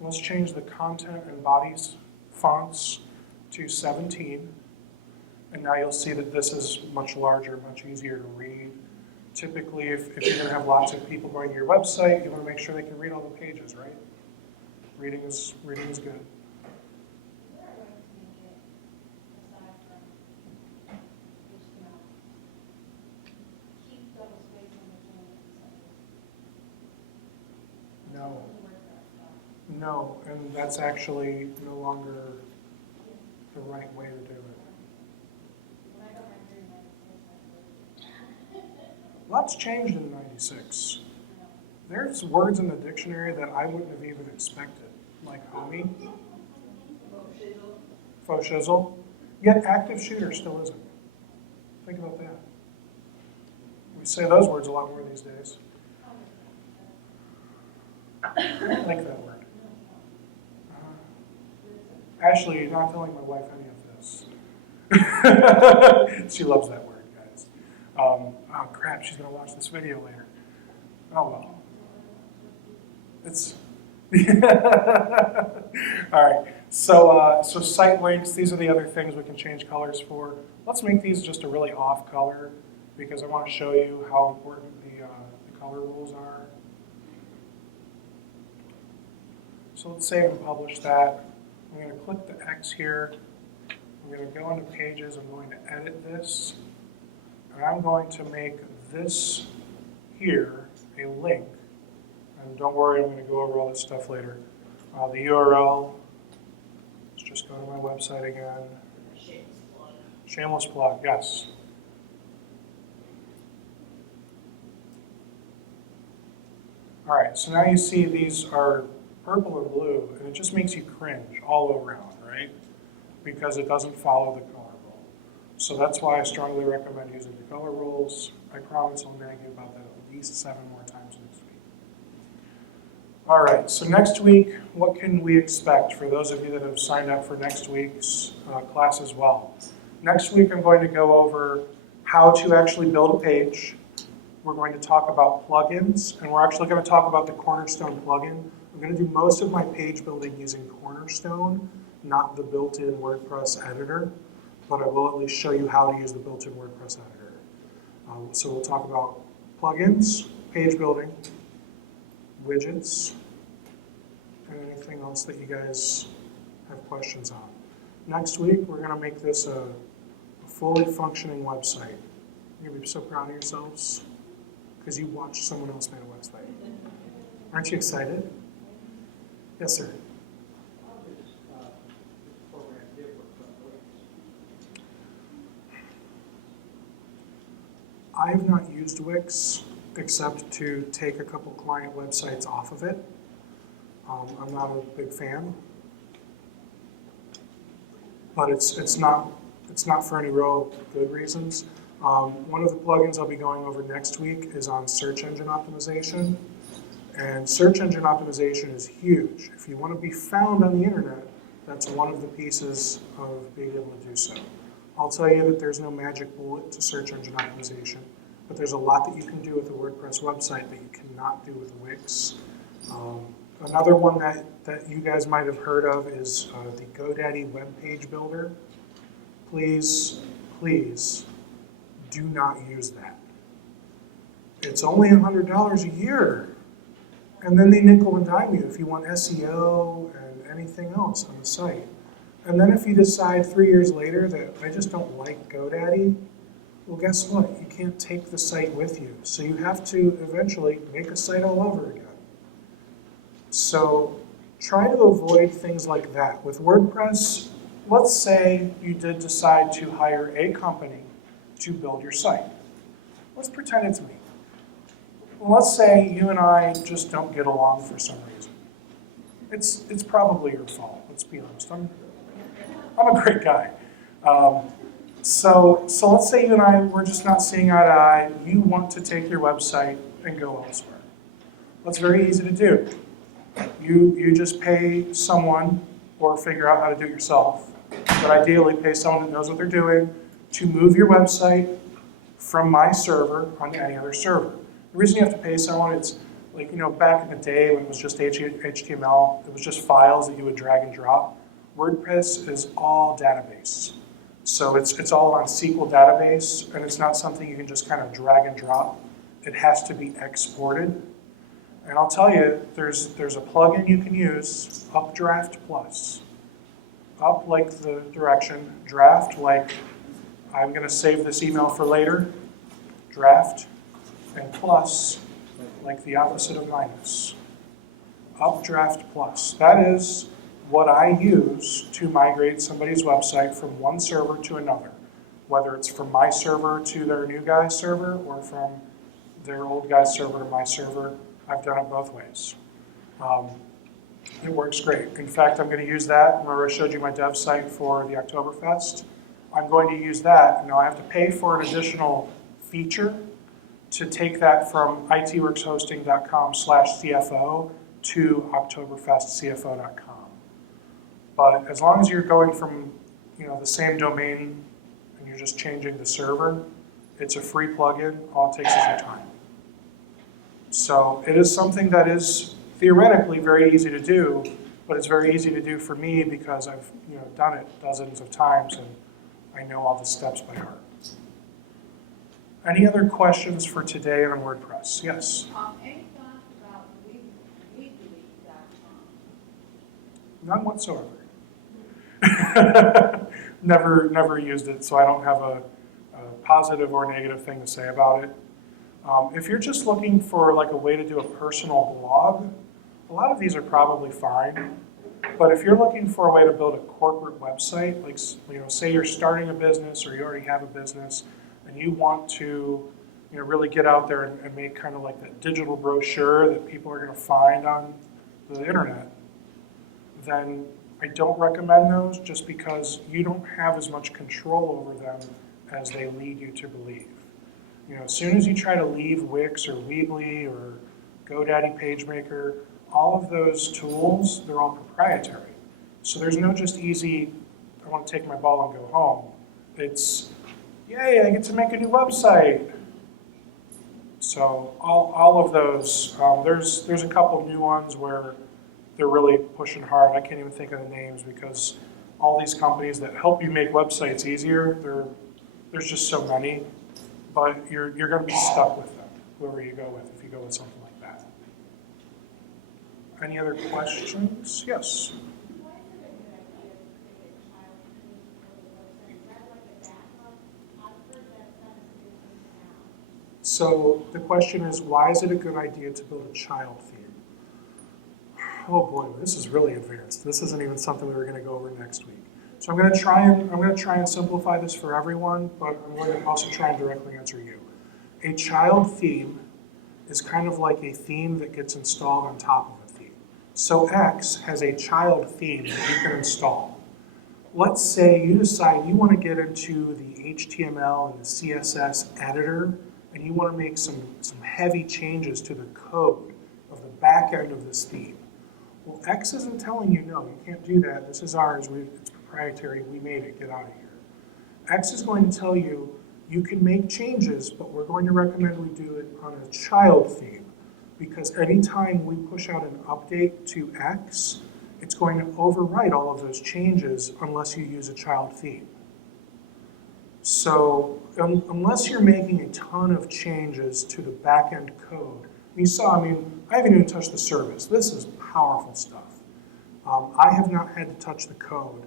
Let's change the content and bodies fonts to 17. And now you'll see that this is much larger, much easier to read. Typically, if you're going to have lots of people going to your website, you want to make sure they can read all the pages, right? Reading is good. Where are we seeing it aside from HTML? Keep double spacing between sentences. No, WordPress stuff. no, and that's actually no longer the right way to do it. When I got my degree in 96, I was Lots changed in '96. There's words in the dictionary that I wouldn't have even expected, like homie, faux shizzle, yet active shooter still isn't. Think about that. We say those words a lot more these days. I don't like that word. Actually, you're not telling my wife any of this. She loves that word, guys. Oh crap, she's gonna watch this video later. Oh well. It's all right. So site links. These are the other things we can change colors for. Let's make these just a really off color because I want to show you how important the color rules are. So let's save and publish that. I'm going to click the X here. I'm going to go into Pages. I'm going to edit this. And I'm going to make this here a link. And don't worry, I'm going to go over all this stuff later. The URL, let's just go to my website again. Shameless plug, yes. All right, so now you see these are purple and blue, and it just makes you cringe all around, right? Because it doesn't follow the color rule. So that's why I strongly recommend using the color rules. I promise I'll nag you about that at least 7 more times next week. All right, so next week, what can we expect for those of you that have signed up for next week's class as well? Next week, I'm going to go over how to actually build a page. We're going to talk about plugins, and we're actually going to talk about the Cornerstone plugin. I'm going to do most of my page building using Cornerstone, not the built-in WordPress editor, but I will at least show you how to use the built-in WordPress editor. So we'll talk about plugins, page building, widgets, and anything else that you guys have questions on. Next week, we're going to make this a fully functioning website. You're going to be so proud of yourselves because you watched someone else make a website. Aren't you excited? Yes, sir. How does this program differ from Wix? I have not used Wix except to take a couple client websites off of it. I'm not a big fan, but it's not for any real good reasons. One of the plugins I'll be going over next week is on search engine optimization, and search engine optimization is huge. If you want to be found on the internet, that's one of the pieces of being able to do so. I'll tell you that there's no magic bullet to search engine optimization, but there's a lot that you can do with a WordPress website that you cannot do with Wix. Another one that you guys might have heard of is the GoDaddy web page builder. Please, please do not use that. It's only $100 a year, and then they nickel and dime you if you want SEO and anything else on the site. And then if you decide 3 years later that I just don't like GoDaddy, well, guess what? You can't take the site with you. So you have to eventually make a site all over again. So try to avoid things like that. With WordPress, let's say you did decide to hire a company to build your site. Let's pretend it's me. Well, let's say you and I just don't get along for some reason. It's probably your fault, let's be honest. I'm a great guy. So let's say you and I, we're just not seeing eye to eye. You want to take your website and go elsewhere. That's very easy to do. You just pay someone, or figure out how to do it yourself, but ideally pay someone that knows what they're doing to move your website from my server onto any other server. The reason you have to pay someone, it's like, back in the day when it was just HTML, it was just files that you would drag and drop. WordPress is all database. So it's all on SQL database, and it's not something you can just kind of drag and drop. It has to be exported. And I'll tell you, there's a plugin you can use, Updraft Plus. Up like the direction, draft like I'm going to save this email for later, draft, and plus like the opposite of minus. Updraft Plus. That is what I use to migrate somebody's website from one server to another, whether it's from my server to their new guy's server or from their old guy's server to my server. I've done it both ways. It works great. In fact, I'm going to use that. Remember I showed you my dev site for the Oktoberfest? I'm going to use that. Now I have to pay for an additional feature to take that from itworkshosting.com/CFO to oktoberfestcfo.com. But as long as you're going from the same domain and you're just changing the server, it's a free plugin. All it takes is your time. So it is something that is theoretically very easy to do, but it's very easy to do for me because I've done it dozens of times and I know all the steps by heart. Any other questions for today on WordPress? Yes? Any thoughts about weeddelete.com? None whatsoever. Never used it, so I don't have a positive or negative thing to say about it. If you're just looking for like a way to do a personal blog, a lot of these are probably fine. But if you're looking for a way to build a corporate website, like say you're starting a business or you already have a business, and you want to really get out there and make kind of like that digital brochure that people are going to find on the internet, then I don't recommend those just because you don't have as much control over them as they lead you to believe. As soon as you try to leave Wix or Weebly or GoDaddy PageMaker, all of those tools, they're all proprietary. So there's no just easy, I want to take my ball and go home. It's, yay, I get to make a new website. So all of those, there's a couple new ones where they're really pushing hard. I can't even think of the names because all these companies that help you make websites easier, there's just so many. But you're going to be stuck with them, whoever you go with, if you go with something like that. Any other questions? Yes. Why is it a good idea to create a child team for the website? Is that like a backup? I've heard that's a good thing now. So the question is, why is it a good idea to build a child theme? Oh boy, this is really advanced. This isn't even something we were going to go over next week. So I'm going to try and simplify this for everyone, but I'm going to also try and directly answer you. A child theme is kind of like a theme that gets installed on top of a theme. So X has a child theme that you can install. Let's say you decide you want to get into the HTML and the CSS editor, and you want to make some heavy changes to the code of the back end of this theme. Well, X isn't telling you, no, you can't do that. This is ours. It's proprietary. We made it. Get out of here. X is going to tell you, you can make changes, but we're going to recommend we do it on a child theme, because anytime we push out an update to X, it's going to overwrite all of those changes unless you use a child theme. So unless you're making a ton of changes to the back-end code, you saw, I haven't even touched the service. This is powerful stuff. I have not had to touch the code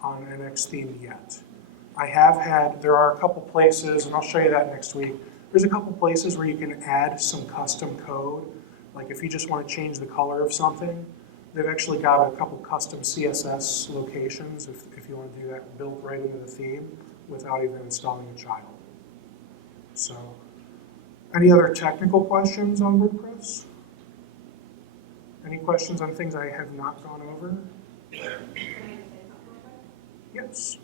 on an X theme yet. There are a couple places, and I'll show you that next week. There's a couple places where you can add some custom code. Like if you just want to change the color of something, they've actually got a couple custom CSS locations if you want to do that built right into the theme without even installing a child. So, any other technical questions on WordPress? Any questions on things I have not gone over? Can I just say something real quick? Yes.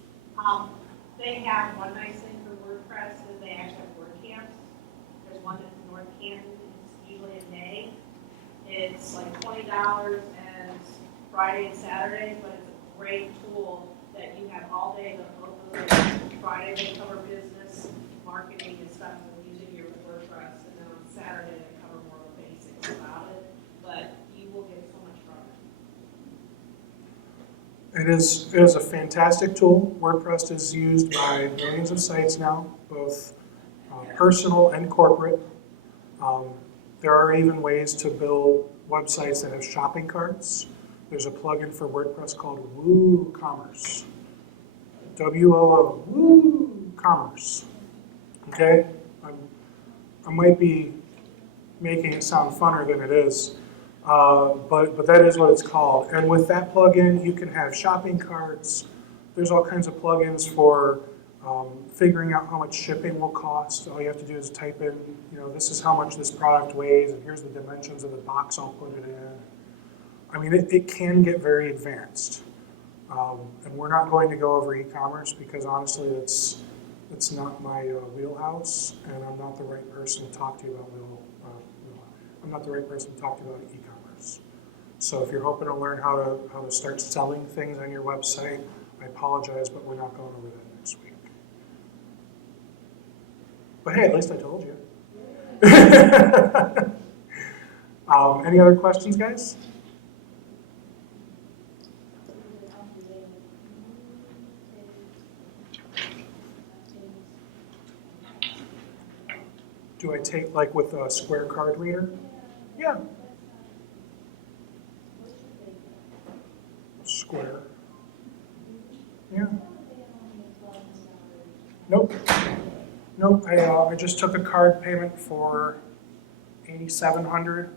They have one nice thing for WordPress is they actually have WordCamps. There's one that's in North Canton, it's usually in May. It's like $20 and Friday and Saturday, but it's a great tool that you have all day. Friday they cover business, marketing and stuff, and using your WordPress, and then on Saturday they cover more of the basics about it. But you will get so much from it. It is a fantastic tool. WordPress is used by millions of sites now, both personal and corporate. There are even ways to build websites that have shopping carts. There's a plugin for WordPress called WooCommerce. WOO, WooCommerce. Okay? I might be making it sound funner than it is. But that is what it's called. And with that plugin, you can have shopping carts. There's all kinds of plugins for figuring out how much shipping will cost. All you have to do is type in, this is how much this product weighs, and here's the dimensions of the box I'll put it in. It can get very advanced. And we're not going to go over e-commerce because honestly, it's not my wheelhouse, and I'm not the right person to talk to you about I'm not the right person to talk to you about e-commerce. So if you're hoping to learn how to start selling things on your website, I apologize, but we're not going over that next week. But hey, at least I told you. Any other questions, guys? Do I take like with a square card reader? Yeah. Square. Yeah. Nope. I just took a card payment for $8,700,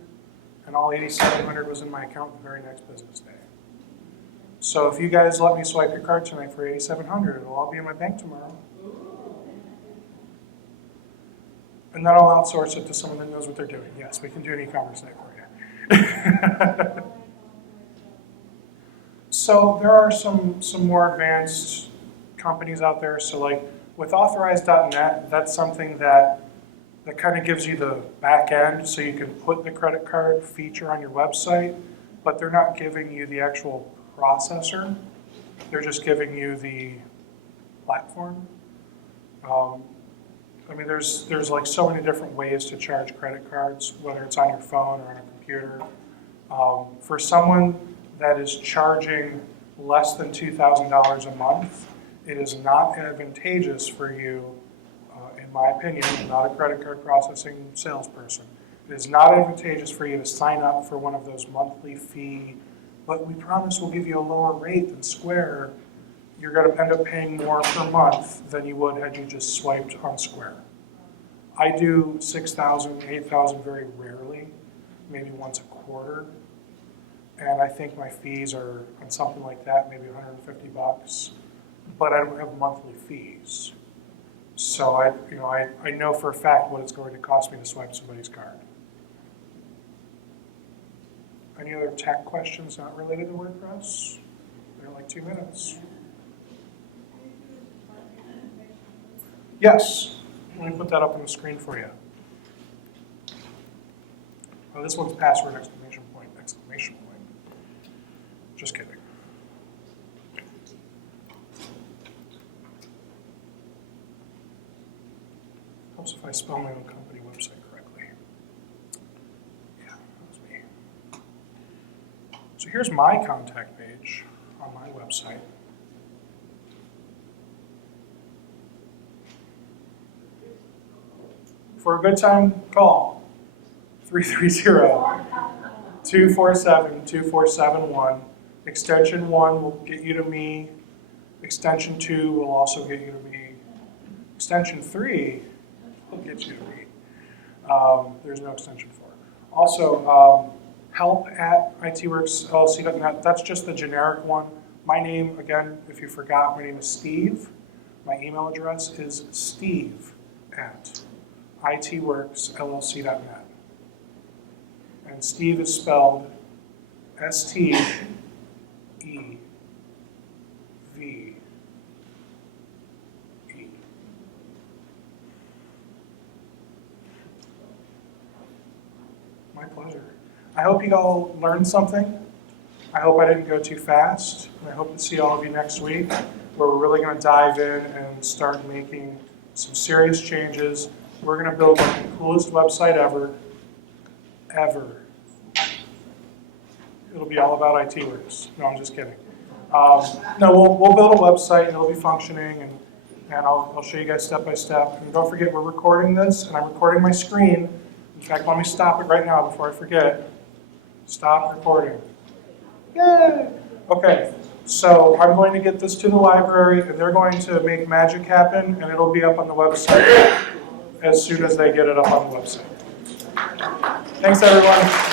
and all $8,700 was in my account the very next business day. So if you guys let me swipe your card tonight for $8,700, it'll all be in my bank tomorrow. And then I'll outsource it to someone that knows what they're doing. Yes, we can do an e-commerce site for you. So there are some more advanced companies out there. So like with Authorize.net, that's something that that kind of gives you the back end so you can put the credit card feature on your website, but they're not giving you the actual processor. They're just giving you the platform. I mean, there's like so many different ways to charge credit cards, whether it's on your phone or on a computer. For someone that is charging less than $2,000 a month, it is not advantageous for you, in my opinion. I'm not a credit card processing salesperson. It is not advantageous for you to sign up for one of those monthly fee, but we promise we'll give you a lower rate than Square. You're going to end up paying more per month than you would had you just swiped on Square. I do 6,000, 8,000 very rarely, maybe once a quarter. And I think my fees are on something like that, maybe $150, but I don't have monthly fees. So I know for a fact what it's going to cost me to swipe somebody's card. Any other tech questions not related to WordPress? They're like 2 minutes. Yes, let me put that up on the screen for you. Oh, this one's password exclamation point, exclamation point. Just kidding. Helps if I spell my own company website correctly. Yeah, that's me. So here's my contact page on my website. For a good time, call 330-247-2471. Extension 1 will get you to me. Extension 2 will also get you to me. Extension 3 will get you to me. There's no extension 4. Also, help@ITworks.LLC.net. That's just the generic one. My name, again, if you forgot, my name is Steve. My email address is steve@ITworks.LLC.net. And Steve is spelled S-T-E-V-E. My pleasure. I hope you all learned something. I hope I didn't go too fast. And I hope to see all of you next week, where we're really going to dive in and start making some serious changes. We're going to build the coolest website ever. It'll be all about ITworks. No, I'm just kidding. No, we'll build a website and it'll be functioning, and I'll show you guys step by step. And don't forget, we're recording this, and I'm recording my screen. In fact, let me stop it right now before I forget. Stop recording. Yay! Okay, so I'm going to get this to the library, and they're going to make magic happen, and it'll be up on the website as soon as they get it up on the website. Thanks, everyone.